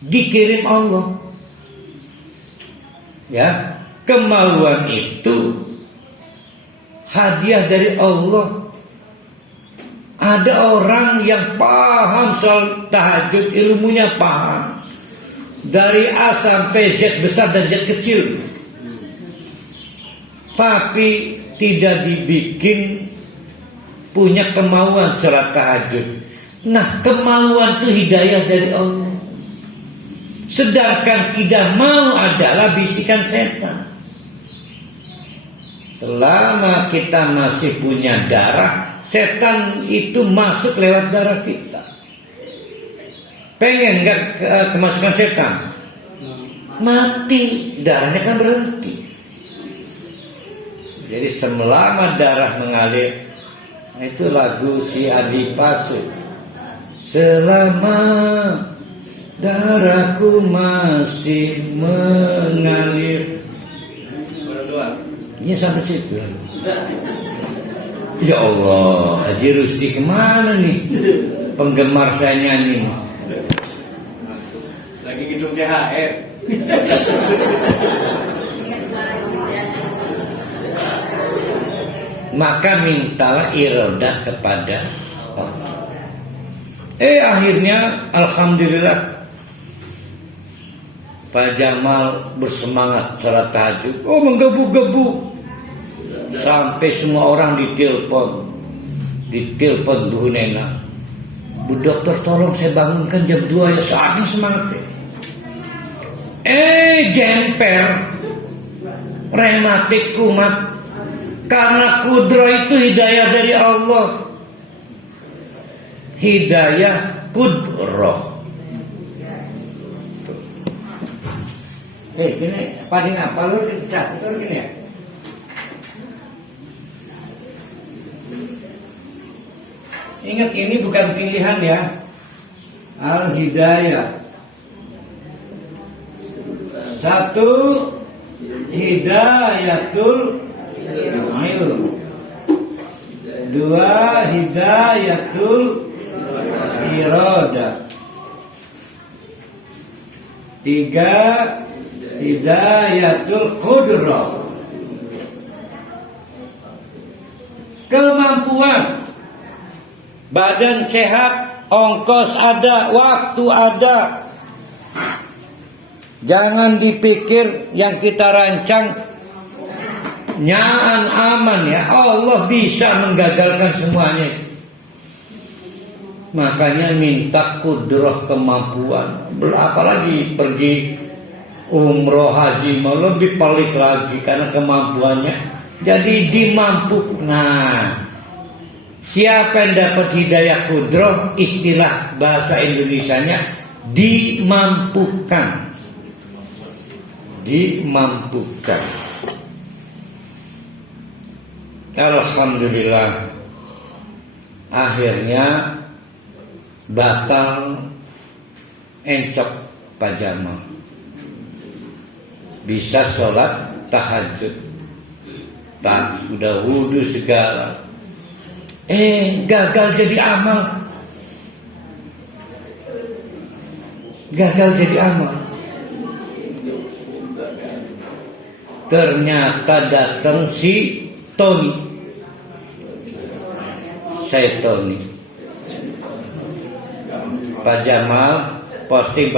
dikirim Allah. Ya. Kemauan itu hadiah dari Allah. Ada orang yang paham soal tahajud, ilmunya paham. Dari A sampai Z besar dan Z kecil. Tapi tidak dibikin punya kemauan sholat tahajud. Nah, kemauan itu hidayah dari Allah. Sedangkan tidak mau adalah bisikan setan. Selama kita masih punya darah, setan itu masuk lewat darah kita. Pengen gak kemasukan setan? Mati, darahnya kan berhenti. Jadi selama darah mengalir, itu lagu si Adi Pasu. Selama darahku masih mengalir. Ini sampai situ. Ya Allah, Haji Rusdi kemana nih? Penggemar saya nyanyi. Lagi gedung THR. Maka mintalah irodah kepada Allah. Akhirnya alhamdulillah Pak Jamal bersemangat salat tahajud. Oh, menggebu-gebu. Sampai semua orang ditelepon Bu Nena. Bu dokter, tolong saya bangunkan jam 2 ya, saking semangatnya. Jemper. Rematik kumat. Karena kudro itu hidayah dari Allah. Hidayah kudroh. Gini, paling apa lu satu gini ya? Ingat, ini bukan pilihan ya. Al-hidayah. Satu, hidayatul ilm. Dua, hidayatul iradah. Tiga, hidayatul qudrah. Kemampuan. Badan sehat, ongkos ada, waktu ada. Jangan dipikir yang kita rancang nyaan aman ya. Allah bisa menggagalkan semuanya. Makanya minta kudroh, kemampuan. Apalagi pergi umroh haji mau lebih pelik lagi karena kemampuannya. Jadi dimampu. Nah, siapa yang dapat hidayah kudroh, istilah bahasa Indonesianya dimampukan. Dimampukan. Alhamdulillah, akhirnya batal encok Pak Jamal. Bisa sholat tahajud. Pak, udah wudhu segala. Gagal jadi amal. Gagal jadi amal. Ternyata datang si Tony. Saya Tony. Pak Jamal posting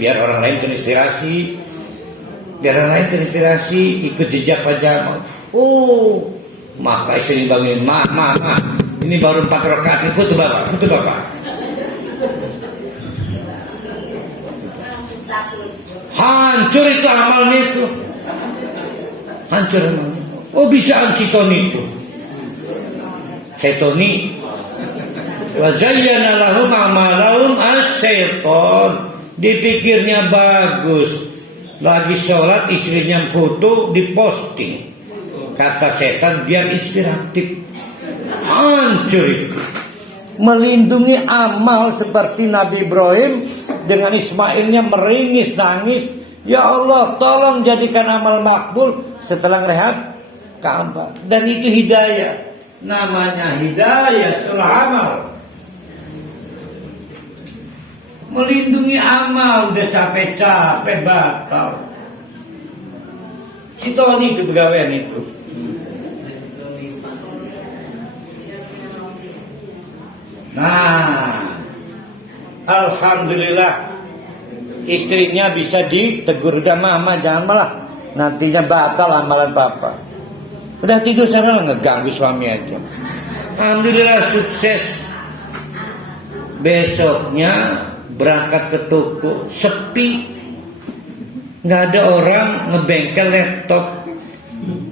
biar orang lain terinspirasi. Ikut jejak Pak Jamal. Oh, maka istri bangunin, ma, ini baru 4 rakaat, ini foto bapak. Hancur itu amalnya itu. Hancur amalnya. Oh, bisa anci Tony itu. Saya Tony. Wa zayyana lahum amalahum as-syaitan. Dipikirnya bagus. Lagi sholat istrinya foto diposting. Kata setan biar inspiratif. Hancur itu. Melindungi amal seperti Nabi Ibrahim dengan Ismailnya meringis nangis. Ya Allah, tolong jadikan amal makbul setelah rehat Ka'bah. Dan itu hidayah. Namanya hidayatul amal. Melindungi amal udah capek-capek batal. Si Tony itu pegawaian itu. Nah, alhamdulillah istrinya bisa ditegur, udah mama jangan malah nantinya batal amalan papa. Udah tidur sana ngeganggu suami aja. Alhamdulillah sukses. Besoknya berangkat ke toko, sepi, nggak ada orang, ngebengkel laptop.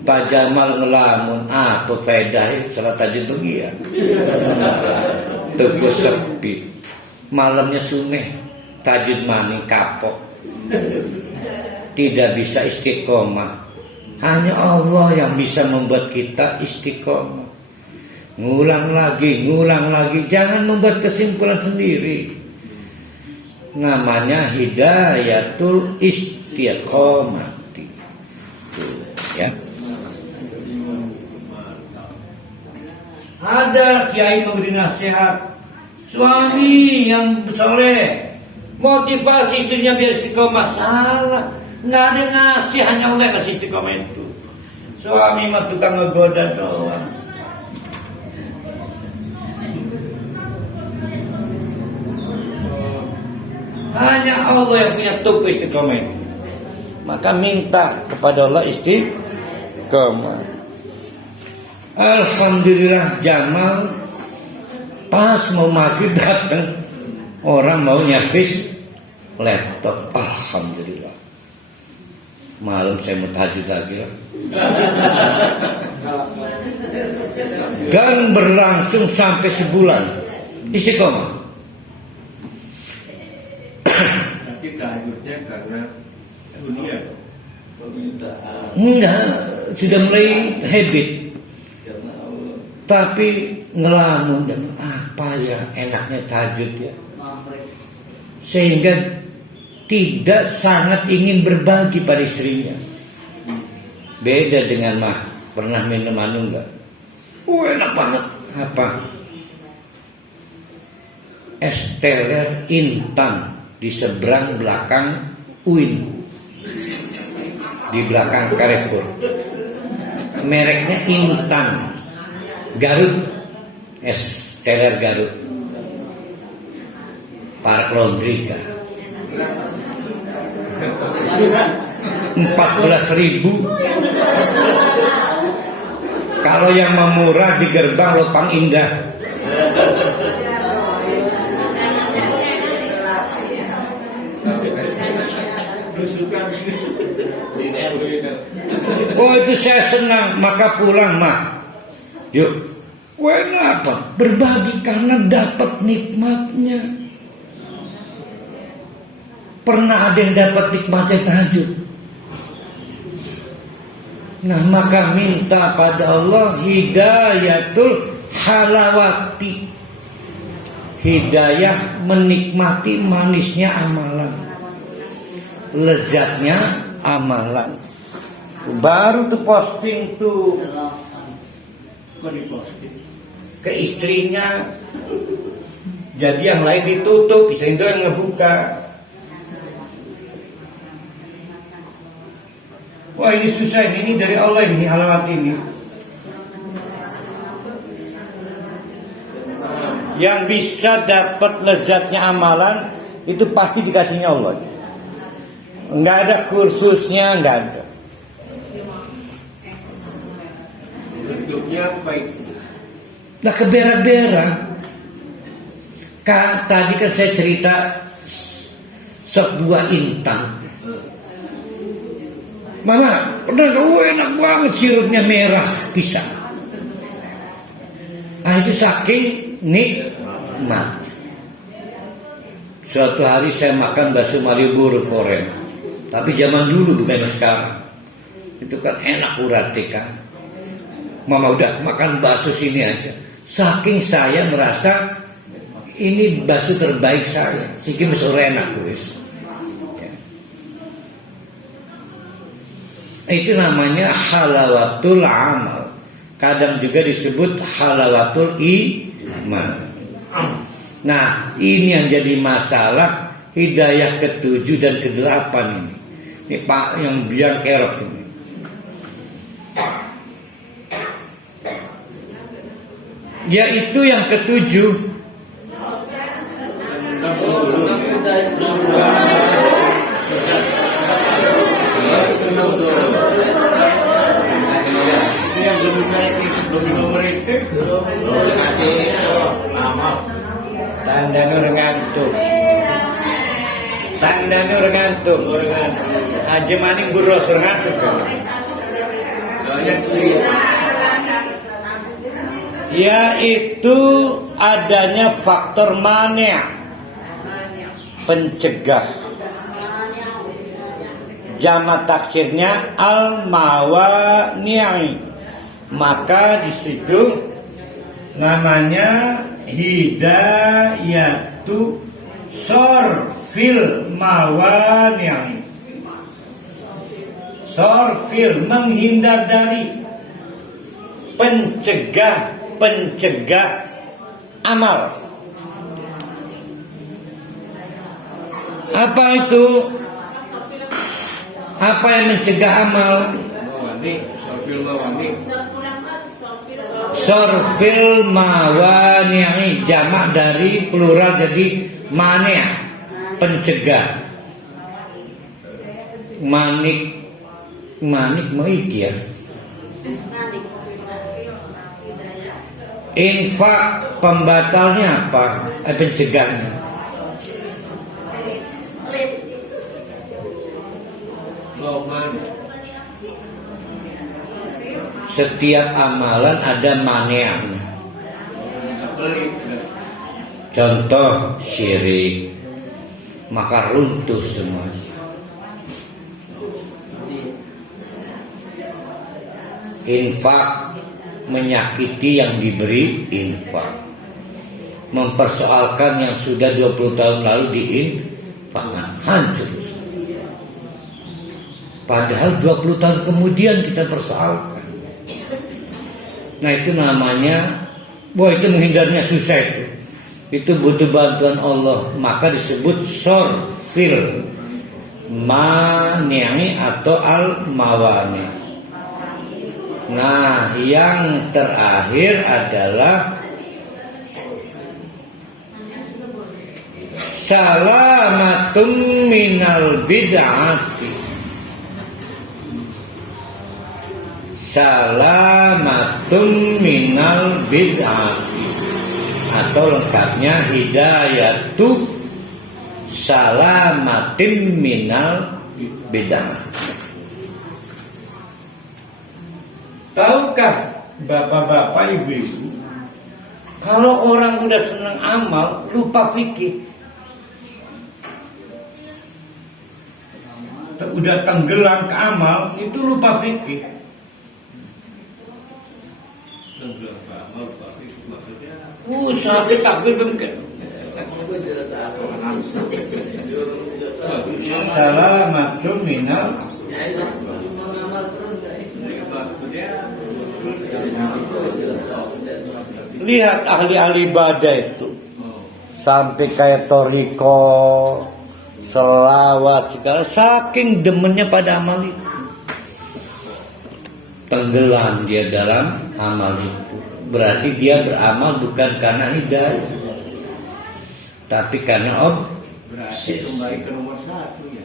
Pak Jamal ngelamun, apa faedah salat tahajud pergi ya. Toko sepi, malamnya suneh, tahajud maning kapok, tidak bisa istiqomah. Hanya Allah yang bisa membuat kita istiqomah. Ngulang lagi, jangan membuat kesimpulan sendiri. Namanya hidayatul istiqomati. Ya. Ada kiai memberi nasihat, suami yang soleh motivasi istrinya biar istiqomah, salah. Nggak ada ngasih, hanya Allah yang ngasih istiqomah itu. Suami mah tukang ngegoda doang. Hanya hanya Allah yang punya tubuh istiqomah ini. Maka minta kepada Allah istiqomah. Alhamdulillah Jamal pas mau maghrib datang orang mau nyapis laptop. Alhamdulillah. Malam saya mau tahajud lagi lah. Dan berlangsung sampai sebulan istiqomah. Tapi tahajudnya karena dunia, permintaan. Enggak, sudah mulai habit. Karena Allah. Tapi ngelamun dan apa ya enaknya tahajud ya. Sehingga tidak sangat ingin berbagi pada istrinya. Beda dengan mah pernah minum anu enggak? Enak banget. Apa? Es teler Intan di seberang belakang UIN, di belakang Carrefour. Mereknya Intan, Garut, es teler Garut, Park Laundry kan. 14.000. Kalau yang memurah di gerbang Lopang Indah. Oh itu saya senang, maka pulang mah. Yuk, kenapa? Berbagi karena dapat nikmatnya. Pernah ada yang dapat nikmatnya tahajud. Nah maka minta pada Allah hidayatul halawati, hidayah menikmati manisnya amalan, lezatnya amalan. Baru tuh posting tuh ke istrinya. Jadi yang lain ditutup, istri itu yang ngebuka. Wah ini susah, ini dari Allah ini halawat ini. Yang bisa dapat lezatnya amalan itu pasti dikasihnya Allah. Enggak ada kursusnya, enggak ada. Bentuknya baik. Nah kebera-bera. Tadi kan saya cerita sebuah Intan. Mama, enak banget sirupnya merah pisang. Itu saking nikmat. Suatu hari saya makan bakso Malioboro goreng. Tapi zaman dulu bukan sekarang. Itu kan enak urate kan. Mama udah makan bakso sini aja. Saking saya merasa ini bakso terbaik saya. Sikit besar enak wis. Itu namanya halawatul amal. Kadang juga disebut halawatul iman. Nah ini yang jadi masalah hidayah ke-7 dan ke-8 ini. Ini Pak yang biang kerok ini. Yaitu yang ke-7. Tanda nur ngantuk. Tanda nur ngantuk. Haji maning buros ngantuk. Yaitu adanya faktor mania, pencegah. Jamak taksirnya al-mawani'i. Maka di situ namanya hidayatu sorfil mawani'i. Sorfil menghindar dari, pencegah amal. Apa itu? Apa yang mencegah amal? Sorfil mawani'i, jamak dari plural jadi mania. pencegah. Manik mau iki ya. Infak pembatalnya apa? Pencegahnya. Setiap amalan ada maneannya. Contoh syirik, maka runtuh semuanya. Infak menyakiti yang diberi infak, mempersoalkan yang sudah 20 tahun lalu diinfakkan, hancur. Padahal 20 tahun kemudian kita persoalkan. Nah itu namanya, itu menghindarnya susah itu. Itu butuh bantuan Allah, maka disebut sorfil mani'i atau al-mawani. Nah, yang terakhir adalah salamatum minal bid'ati. Salamatum minal bid'ati, atau lengkapnya hidayatu salamatim minal bid'ati. Tahukah bapak-bapak, ibu-ibu, kalau orang udah senang amal, lupa fikih, udah tenggelam ke amal, itu lupa fikih. Sampai takbir bengkel. Salamatun minal. Lihat ahli-ahli ibadah itu sampai kayak toriko, selawat segala, saking demennya pada amal itu, tenggelam dia dalam amal itu. Berarti dia beramal bukan karena hidayah, tapi karena berarti kembali ke nomor 1 ya,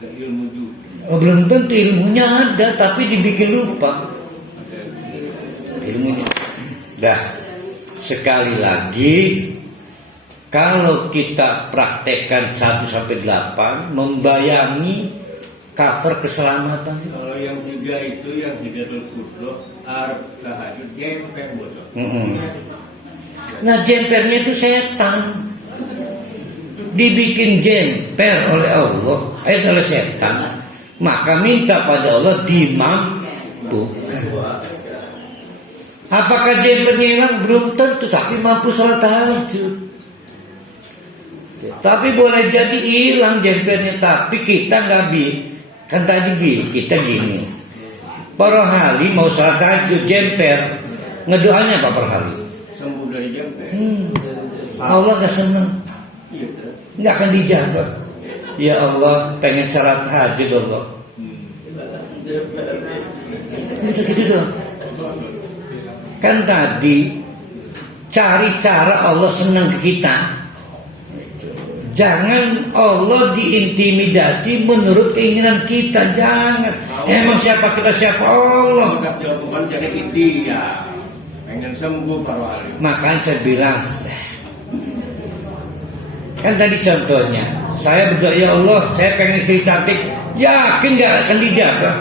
ke ilmu juga. Belum tentu ilmunya ada, tapi dibikin lupa ilmunya. Sekali lagi, kalau kita praktekkan 1-8, membayangi cover keselamatan. Kalau yang 3 itu yang hidayatul qudro, arep tahajud jemper bocor. Nah, jempernya itu setan. Dibikin jemper oleh Allah, oleh setan. Maka minta pada Allah dimampukan. Apakah jempernya hilang? Belum tentu, tapi mampu sholat tahajud. Tapi boleh jadi hilang jempernya, tapi kita nggak kan tadi kita gini. Para hali mau sholat tahajud jemper, ngedoanya apa per hari? Sembuh dari jemper. Allah nggak seneng, nggak akan dijawab. Ya Allah, pengen sholat tahajud Allah. Gitu dong. Kan tadi cari cara Allah senang ke kita. Jangan Allah diintimidasi menurut keinginan kita. Jangan. Emang siapa kita, siapa Allah? Jawaban jadi dia pengen sembuh Pak Wali. Makanya saya bilang, kan tadi contohnya, saya berdoa, ya Allah, saya pengen istri cantik. Yakin gak akan dijawab?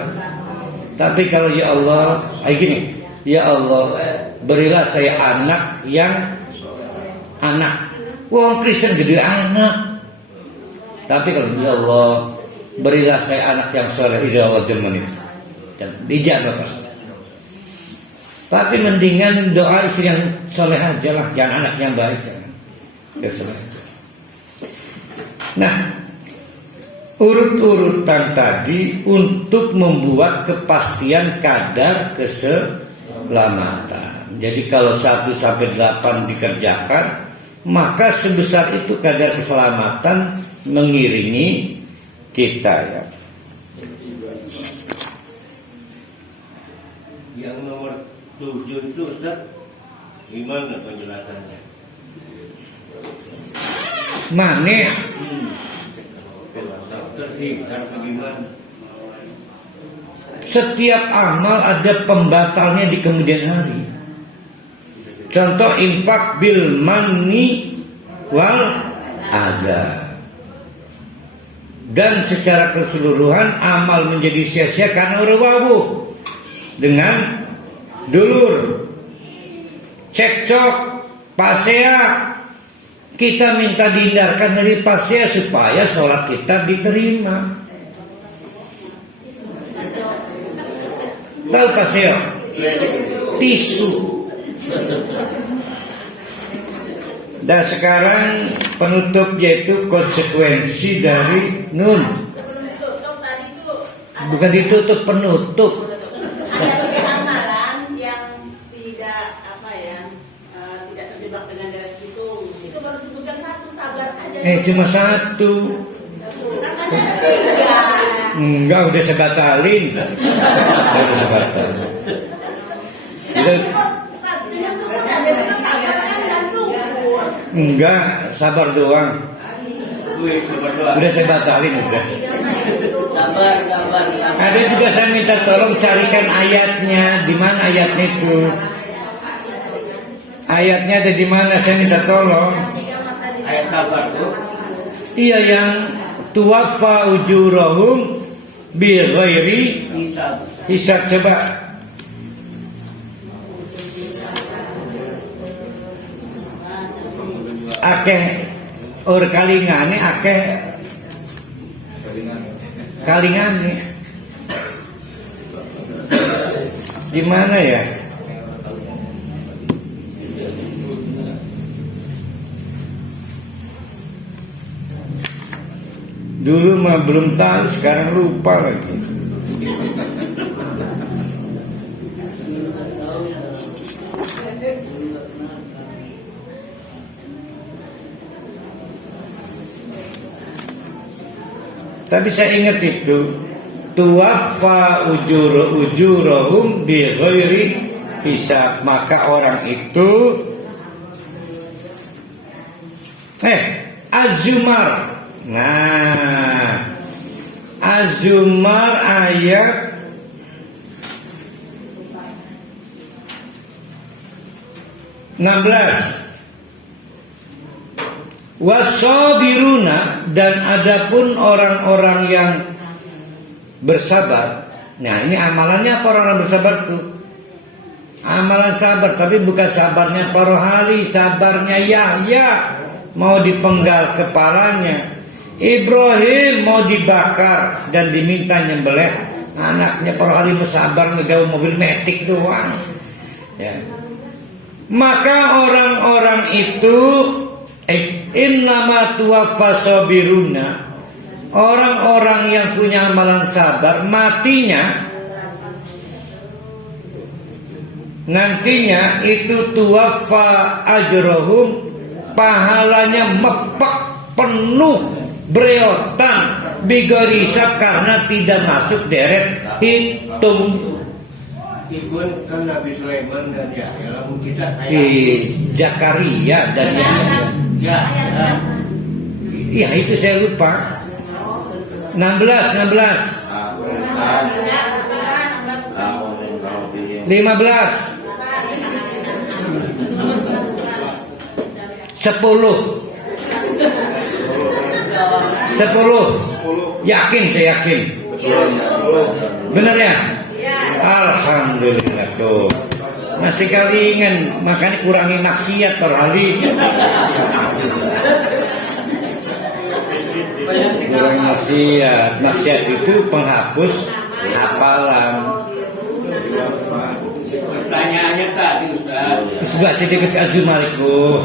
Tapi kalau ya Allah, gini, ya Allah, berilah saya anak yang wong Kristen gede anak. Tapi kalau ya Allah, berilah saya anak yang soleh, ya Allah demen itu. Dijawab pasti. Tapi mendingan doa istri yang soleh aja lah, jangan anak yang baik. Jangan. Nah, urut-urutan tadi untuk membuat kepastian kadar keselamatan. Jadi kalau 1-8 dikerjakan, maka sebesar itu kadar keselamatan mengiringi kita ya. Yang nomor 7 itu Ustaz, gimana penjelasannya? Mane Ingkar bagaimana? Setiap amal ada pembatalnya di kemudian hari. Contoh infak bil manni wal adha. Dan secara keseluruhan amal menjadi sia-sia karena rewawu dengan dulur, cekcok, pasea. Kita minta dihindarkan dari pasea supaya sholat kita diterima. Tahu pasea? Tisu. Dan sekarang penutup yaitu konsekuensi dari nun. Bukan ditutup, penutup. Ada amalan yang tidak tidak terjebak dengan deret itu baru disebutkan satu, sabar aja. Cuma satu. Katanya ada 3. Enggak, udah saya batalin. Udah saya batalin. Dengan syukur dan biasanya sabar kan dan syukur. Enggak, sabar doang. Udah saya batalin udah. Sabar. Ada juga saya minta tolong carikan ayatnya, di mana ayatnya itu? Ayatnya ada di mana? Saya minta tolong. Ayat sabar tuh. Iya, yang tuwaffa ujurahum bi ghairi hisab. Coba. Akeh kalingane akeh kalingane. Di mana ya? Dulu mah belum tahu, sekarang lupa lagi. Tapi saya ingat itu, tuwaffa ujurahum bi ghairi hisab, maka orang itu Az-Zumar. Nah, Az-Zumar ayat 16. Wasabiruna, dan adapun orang-orang yang bersabar. Nah, ini amalannya apa orang bersabar tuh? Amalan sabar, tapi bukan sabarnya para hali, sabarnya Yahya mau dipenggal kepalanya, Ibrahim mau dibakar dan diminta nyembelih anaknya. Para hali sabar ngegawe mobil metik doang. Ya. Maka orang-orang itu innama tuwaffa sabiruna, orang-orang yang punya amalan sabar matinya nantinya itu tuwaffa ajrohum, pahalanya mepek penuh bereotan bigorisab, karena tidak masuk deret hitung. Ikut kan Nabi Sulaiman dan Yahya, lalu kita Zakaria dan Yahya. Ya itu saya lupa. 16 15 10 yakin, saya yakin. Benar ya? Alhamdulillah tuh. Masih kalingan, makanya kurangi maksiat per hari. Kurangi maksiat. Maksiat itu penghapus hafalan. Pertanyaannya tadi Ustaz. Sebuah sedikit Az-Zumar itu.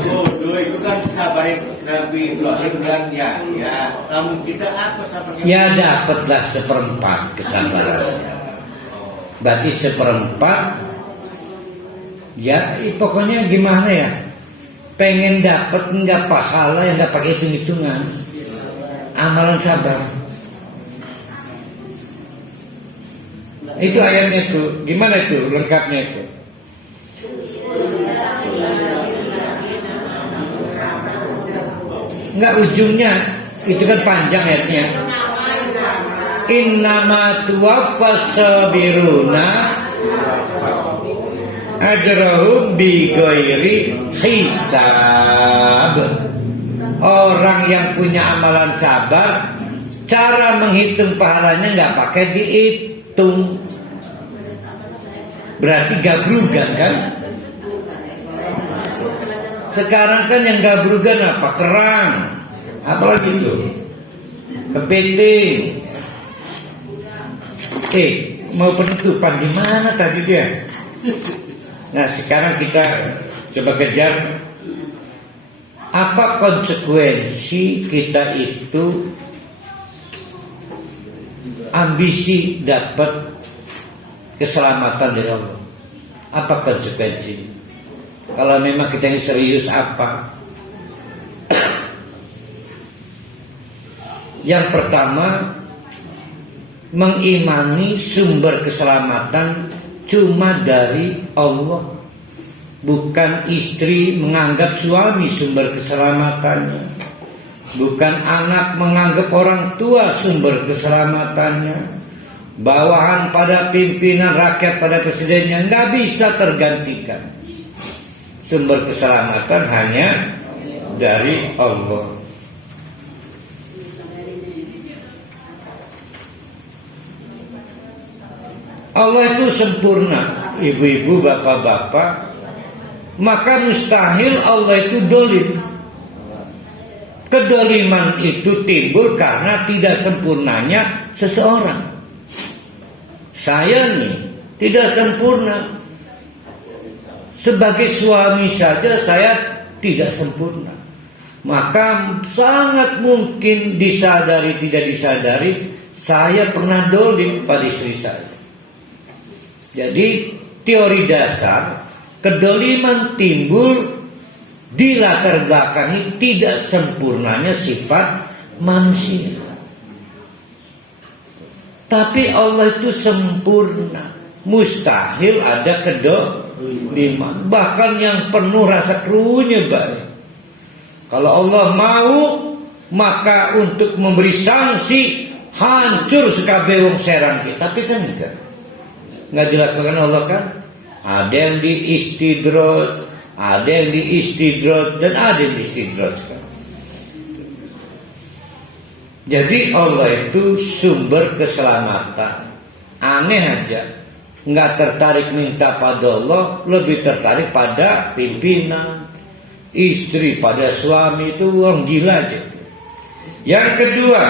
Itu kan sabar Nabi Ibrahim dan Yahya. Namun kita apa sabarnya? Ya dapatlah 1/4 kesabarannya. Berarti 1/4. Ya pokoknya gimana ya, pengen dapat nggak pahala yang nggak pakai hitung-hitungan, amalan sabar. Itu ayatnya itu, gimana itu lengkapnya itu? Nggak ujungnya, itu kan panjang ayatnya. Innama tuwaffas sabiruna ajrahum bighairi hisab. Orang yang punya amalan sabar, cara menghitung pahalanya nggak pakai dihitung. Berarti gabrugan kan? Sekarang kan yang gabrugan apa? Kerang, apalagi itu? Kepiting. Mau penutupan di mana tadi dia? Nah, sekarang kita coba kejar apa konsekuensi kita itu ambisi dapat keselamatan dari Allah. Apa konsekuensi? Kalau memang kita ini serius apa? Yang pertama, mengimani sumber keselamatan cuma dari Allah. Bukan istri menganggap suami sumber keselamatannya, bukan anak menganggap orang tua sumber keselamatannya, bawahan pada pimpinan, rakyat pada presidennya, nggak bisa tergantikan. Sumber keselamatan hanya dari Allah. Allah itu sempurna, ibu-ibu, bapak-bapak, maka mustahil Allah itu dolim. Kedoliman itu timbul karena tidak sempurnanya seseorang. Saya nih tidak sempurna. Sebagai suami saja saya tidak sempurna. Maka sangat mungkin disadari tidak disadari saya pernah dolim pada istri saya. Jadi teori dasar kedoliman timbul di latar belakangi tidak sempurnanya sifat manusia. Tapi Allah itu sempurna, mustahil ada kedoliman. Bahkan yang penuh rasa keruhnya baik. Kalau Allah mau, maka untuk memberi sanksi hancur sekabeh wong serang kita. Tapi kan enggak dilakukan Allah kan? Ada yang diistidroj, ada yang diistidroj, dan ada yang diistidroj kan? Jadi Allah itu sumber keselamatan. Aneh aja, nggak tertarik minta pada Allah, lebih tertarik pada pimpinan, istri, pada suami. Itu orang gila aja. Yang kedua,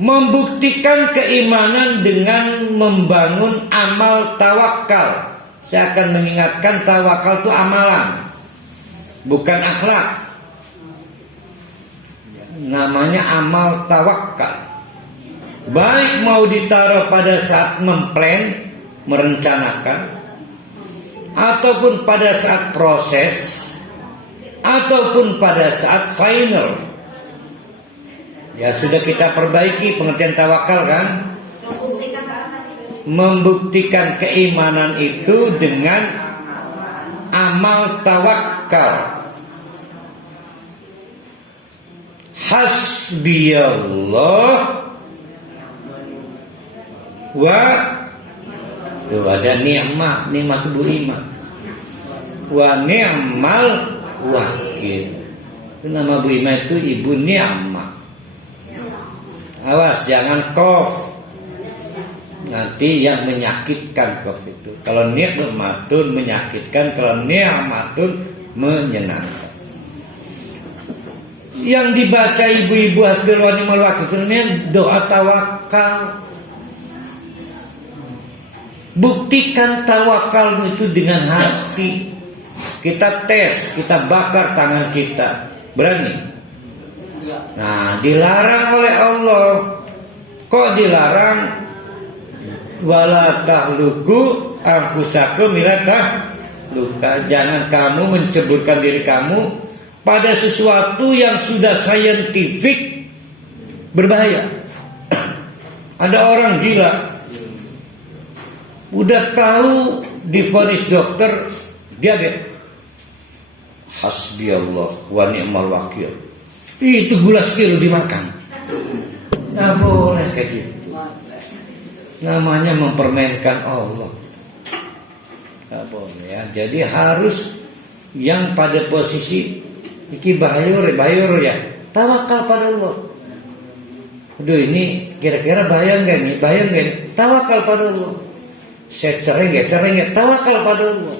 membuktikan keimanan dengan membangun amal tawakal. Saya akan mengingatkan tawakal itu amalan, bukan akhlak. Namanya amal tawakal. Baik mau ditaruh pada saat memplan, merencanakan, ataupun pada saat proses, ataupun pada saat final. Ya sudah kita perbaiki pengertian tawakal kan? Membuktikan keimanan itu dengan amal tawakal. Hasbiyallah wa ada ni'mah Bu Ima. Wa ni'mal wakil. Itu nama Bu Ima itu Ibu Ni'mah. Awas jangan kof, nanti yang menyakitkan kof itu. Kalau ni'matun menyakitkan, kalau ni'matun menyenangkan. Yang dibaca ibu-ibu hasbunallahu wa ni'mal wakil ini doa tawakal. Buktikan tawakalmu itu dengan hati. Kita tes, kita bakar tangan kita. Berani? Nah, dilarang oleh Allah. Kok dilarang? Wala tahluku anfusakum ila tahluka. Jangan kamu menceburkan diri kamu pada sesuatu yang sudah saintifik berbahaya. Ada orang gila Udah tahu divonis dokter diabetes. Hasbi Allah wa ni'mal wakil. Itu gula sekilo dimakan. Nggak boleh kayak gitu. Namanya mempermainkan Allah. Nggak boleh ya. Jadi harus yang pada posisi iki bahayur ya. Tawakal pada Allah. Aduh ini kira-kira bahaya nggak nih? Bahaya nggak nih? Tawakal pada Allah. Saya cerai nggak? Tawakal pada Allah.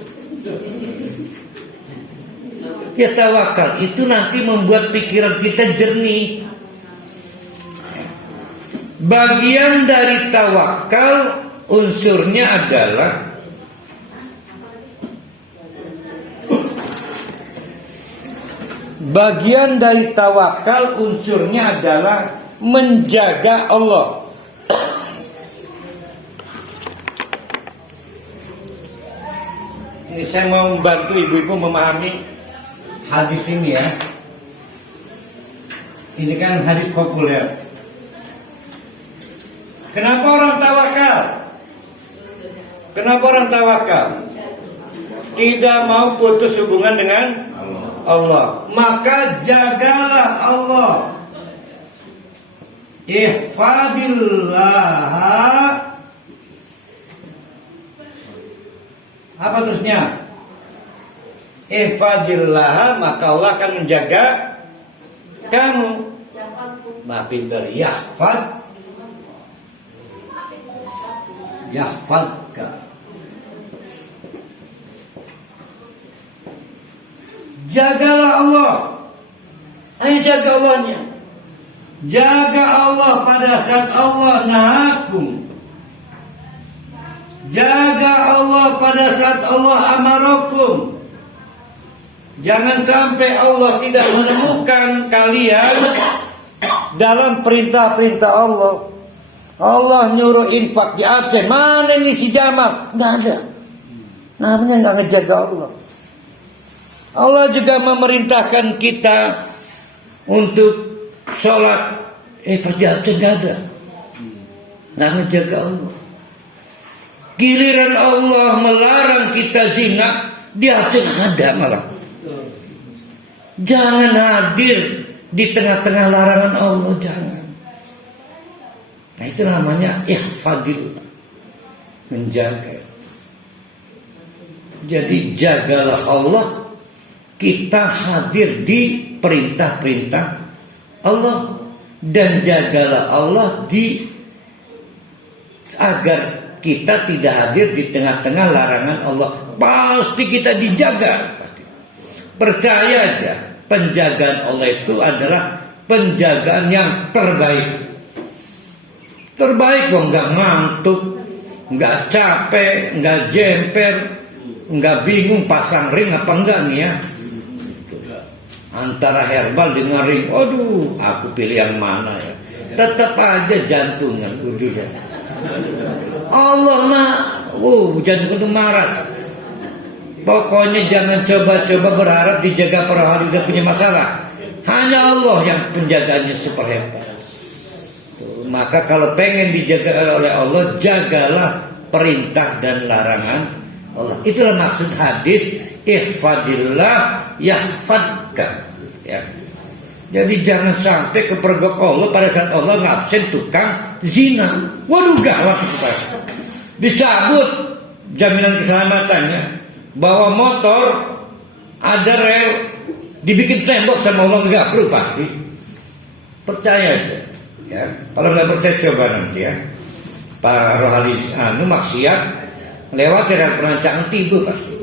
Ya tawakal itu nanti membuat pikiran kita jernih. Bagian dari tawakal unsurnya adalah menjaga Allah. Ini saya mau membantu ibu-ibu memahami hadis ini ya. Ini kan hadis populer. Kenapa orang tawakal? Tidak mau putus hubungan dengan Allah. Maka jagalah Allah. Ihfadillah. Apa terusnya? Ihfadillah, maka Allah akan menjaga kamu. Nah, pintar. Yahfadka. Jagalah Allah. Ayo jaga Allahnya. Jaga Allah pada saat Allah nahakum. Jaga Allah pada saat Allah amarakum. Jangan sampai Allah tidak menemukan kalian dalam perintah-perintah Allah. Allah nyuruh infak di absen. Mana ini si Jamal? Nggak ada. Namanya nggak ngejaga Allah. Allah juga memerintahkan kita untuk sholat. Pas di absen nggak ada. Nggak ngejaga Allah. Giliran Allah melarang kita zina, di absen ada malah. Jangan hadir di tengah-tengah larangan Allah, jangan. Nah itu namanya ihfadillah, menjaga. Jadi jagalah Allah, kita hadir di perintah-perintah Allah, dan jagalah Allah agar kita tidak hadir di tengah-tengah larangan Allah. Pasti kita dijaga. Percaya aja, penjagaan Allah itu adalah penjagaan yang terbaik. Terbaik kok, nggak ngantuk, nggak capek, nggak jemper, nggak bingung pasang ring apa enggak nih ya. Antara herbal dengan ring, aduh, aku pilih yang mana ya. Tetap aja jantung yang kudusnya. Allah mah, jantung itu maras. Pokoknya jangan coba-coba berharap dijaga per hari udah punya masalah. Hanya Allah yang penjagaannya super hebat. Maka kalau pengen dijaga oleh Allah, jagalah perintah dan larangan Allah. Itulah maksud hadis ihfadillah yahfadka. Ya. Jadi jangan sampai kepergok Allah pada saat Allah ngabsen tukang zina. Waduh gawat itu Pak. Dicabut jaminan keselamatannya. Bawa motor ada rel, dibikin tembok sama Allah, nggak perlu pasti. Percaya aja. Ya, kalau nggak percaya coba nanti ya. Pak Rohali maksiat lewat dari perancangan tidur pasti.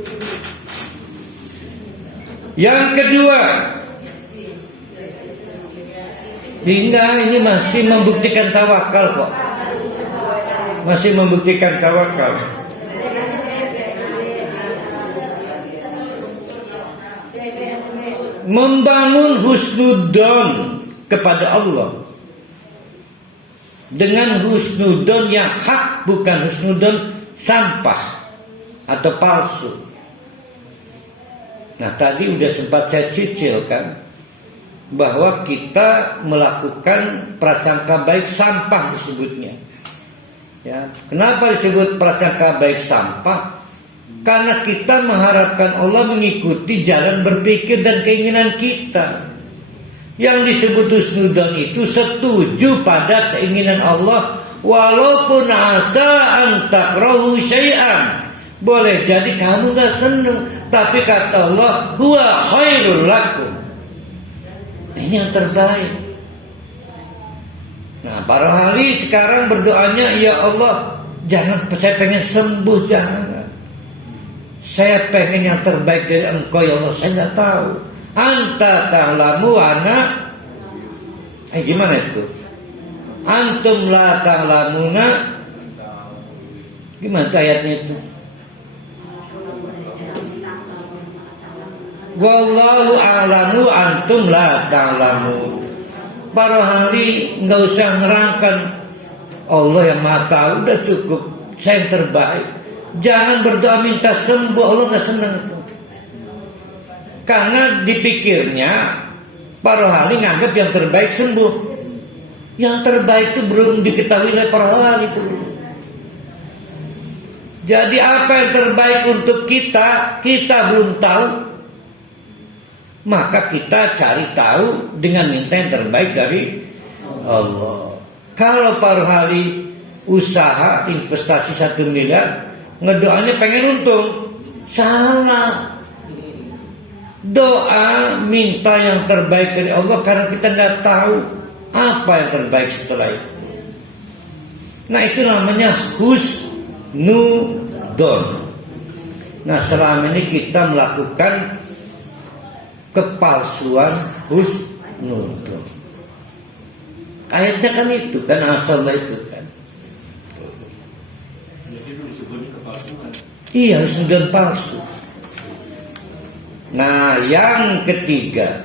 Yang kedua, ini masih membuktikan tawakal kok. Masih membuktikan tawakal. Membangun husnudzon kepada Allah. Dengan husnudzon yang hak, bukan husnudzon sampah atau palsu. Nah tadi udah sempat saya cicilkan bahwa kita melakukan prasangka baik sampah disebutnya. Ya, kenapa disebut prasangka baik sampah? Karena kita mengharapkan Allah mengikuti jalan berpikir dan keinginan kita. Yang disebut husnudzon itu setuju pada keinginan Allah, walaupun asa an takrahu syai'an. Boleh jadi kamu gak senang, tapi kata Allah, huwa khairul lakum. Ini yang terbaik. Nah, para ahli sekarang berdoanya, ya Allah, jangan, saya pengen sembuh, jangan. Saya pengen yang terbaik dari Engkau, ya Allah. Saya nggak tahu. Anta ta'lamu ana. Gimana itu? Antum la ta'lamuna. Gimana ayatnya itu? Wallahu a'lamu antum la ta'lamun. Para ahli nggak usah nerangkan, Allah yang Maha Tahu, udah cukup, saya yang terbaik. Jangan berdoa minta sembuh, Allah nggak senang itu. Karena dipikirnya para ahli nganggap yang terbaik sembuh. Yang terbaik itu belum diketahui oleh para ahli itu. Jadi apa yang terbaik untuk kita, kita belum tahu. Maka kita cari tahu dengan minta yang terbaik dari Allah. Kalau para ahli usaha investasi 1 miliar, ngedoanya pengen untung, salah. Doa minta yang terbaik dari Allah karena kita nggak tahu apa yang terbaik setelah itu. Nah, itu namanya husnudzon. Nah, selama ini kita melakukan kepalsuan husnudzon. Ayatnya kan itu kan, asalnya itu kan. Jadi itu disebutnya kepalsuan. Iya, husnudzon palsu. Nah, yang ketiga,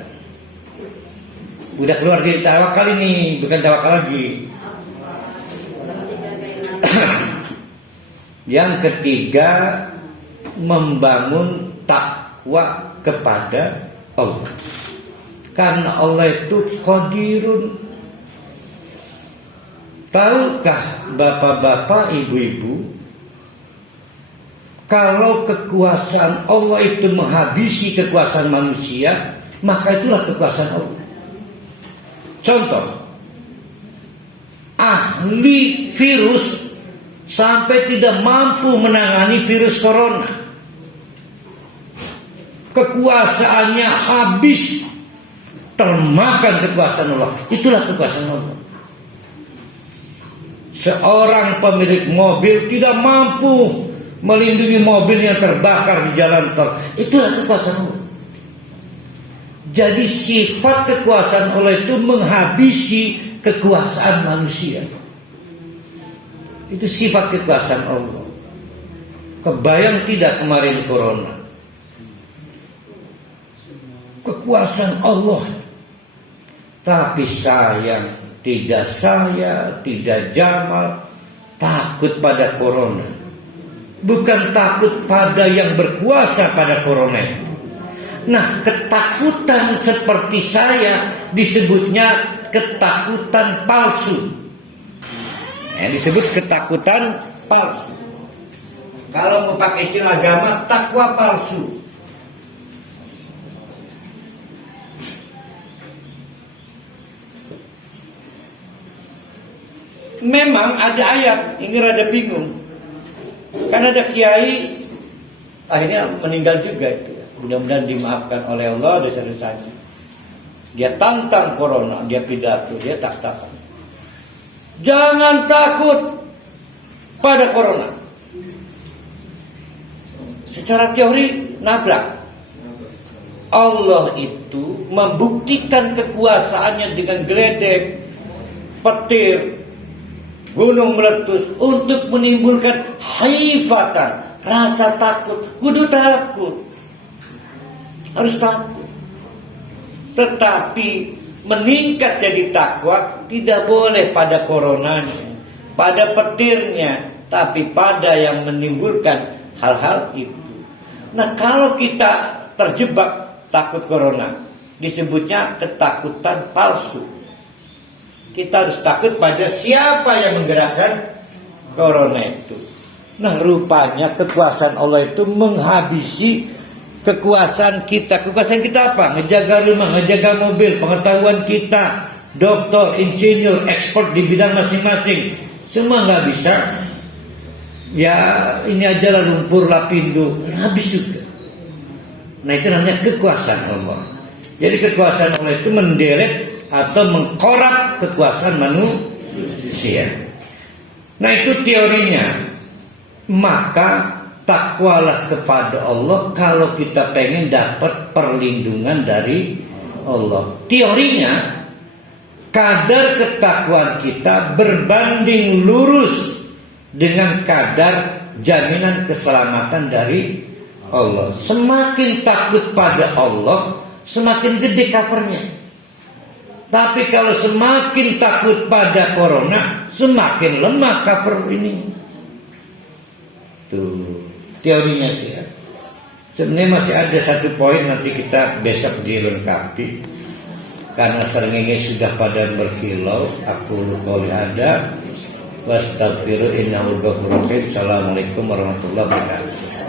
udah keluar dari tawakal ini, bukan tawakal lagi. Yang ketiga, membangun takwa kepada Allah. Karena Allah itu qadirun. Tahukah bapak-bapak, ibu-ibu, kalau kekuasaan Allah itu menghabisi kekuasaan manusia, maka itulah kekuasaan Allah. Contoh, ahli virus sampai tidak mampu menangani virus corona. Kekuasaannya habis, termakan kekuasaan Allah. Itulah kekuasaan Allah. Seorang pemilik mobil tidak mampu melindungi mobil yang terbakar di jalan tol. Itulah kekuasaan Allah. Jadi sifat kekuasaan Allah itu menghabisi kekuasaan manusia. Itu sifat kekuasaan Allah. Kebayang tidak kemarin corona? Kekuasaan Allah. Tapi sayang, tidak saya, tidak Jamal takut pada corona. Bukan takut pada yang berkuasa pada corona itu. Nah, ketakutan seperti saya disebutnya ketakutan palsu. Disebut ketakutan palsu. Kalau mau pakai istilah agama, takwa palsu. Memang ada ayat, ini rada bingung. Kan ada kiai akhirnya meninggal juga itu. Mudah-mudahan dimaafkan oleh Allah dosa-dosanya. Dia tantang corona, dia pidato, dia tak-takan. Jangan takut pada corona. Secara teori nabrak. Allah itu membuktikan kekuasaannya dengan geledek, petir, gunung meletus untuk menimbulkan haifatan, rasa takut. Kudu takut, harus takut. Tetapi meningkat jadi takwa tidak boleh pada coronanya, pada petirnya, tapi pada yang menimbulkan hal-hal itu. Nah, kalau kita terjebak takut corona, disebutnya ketakutan palsu. Kita harus takut pada siapa yang menggerakkan corona itu. Nah, rupanya kekuasaan Allah itu menghabisi kekuasaan kita. Kekuasaan kita apa? Ngejaga rumah, ngejaga mobil, pengetahuan kita, dokter, insinyur, ekspor di bidang masing-masing. Semua nggak bisa. Ya ini aja lah lumpur lapindo, habis juga. Nah itu namanya kekuasaan Allah. Jadi kekuasaan Allah itu menderet atau mengkorak kekuasaan manusia. Nah itu teorinya. Maka takwalah kepada Allah kalau kita pengen dapat perlindungan dari Allah. Teorinya kadar ketakwaan kita berbanding lurus dengan kadar jaminan keselamatan dari Allah. Semakin takut pada Allah, semakin gede covernya. Tapi kalau semakin takut pada corona, semakin lemah cover ini. Tuh, teorinya dia. Sebenarnya masih ada satu poin, nanti kita besok dilengkapi. Karena seringnya sudah pada berkilau, aku qouli ada. Wastaghfiru innahu ghafurur rahim. Assalamualaikum warahmatullahi wabarakatuh.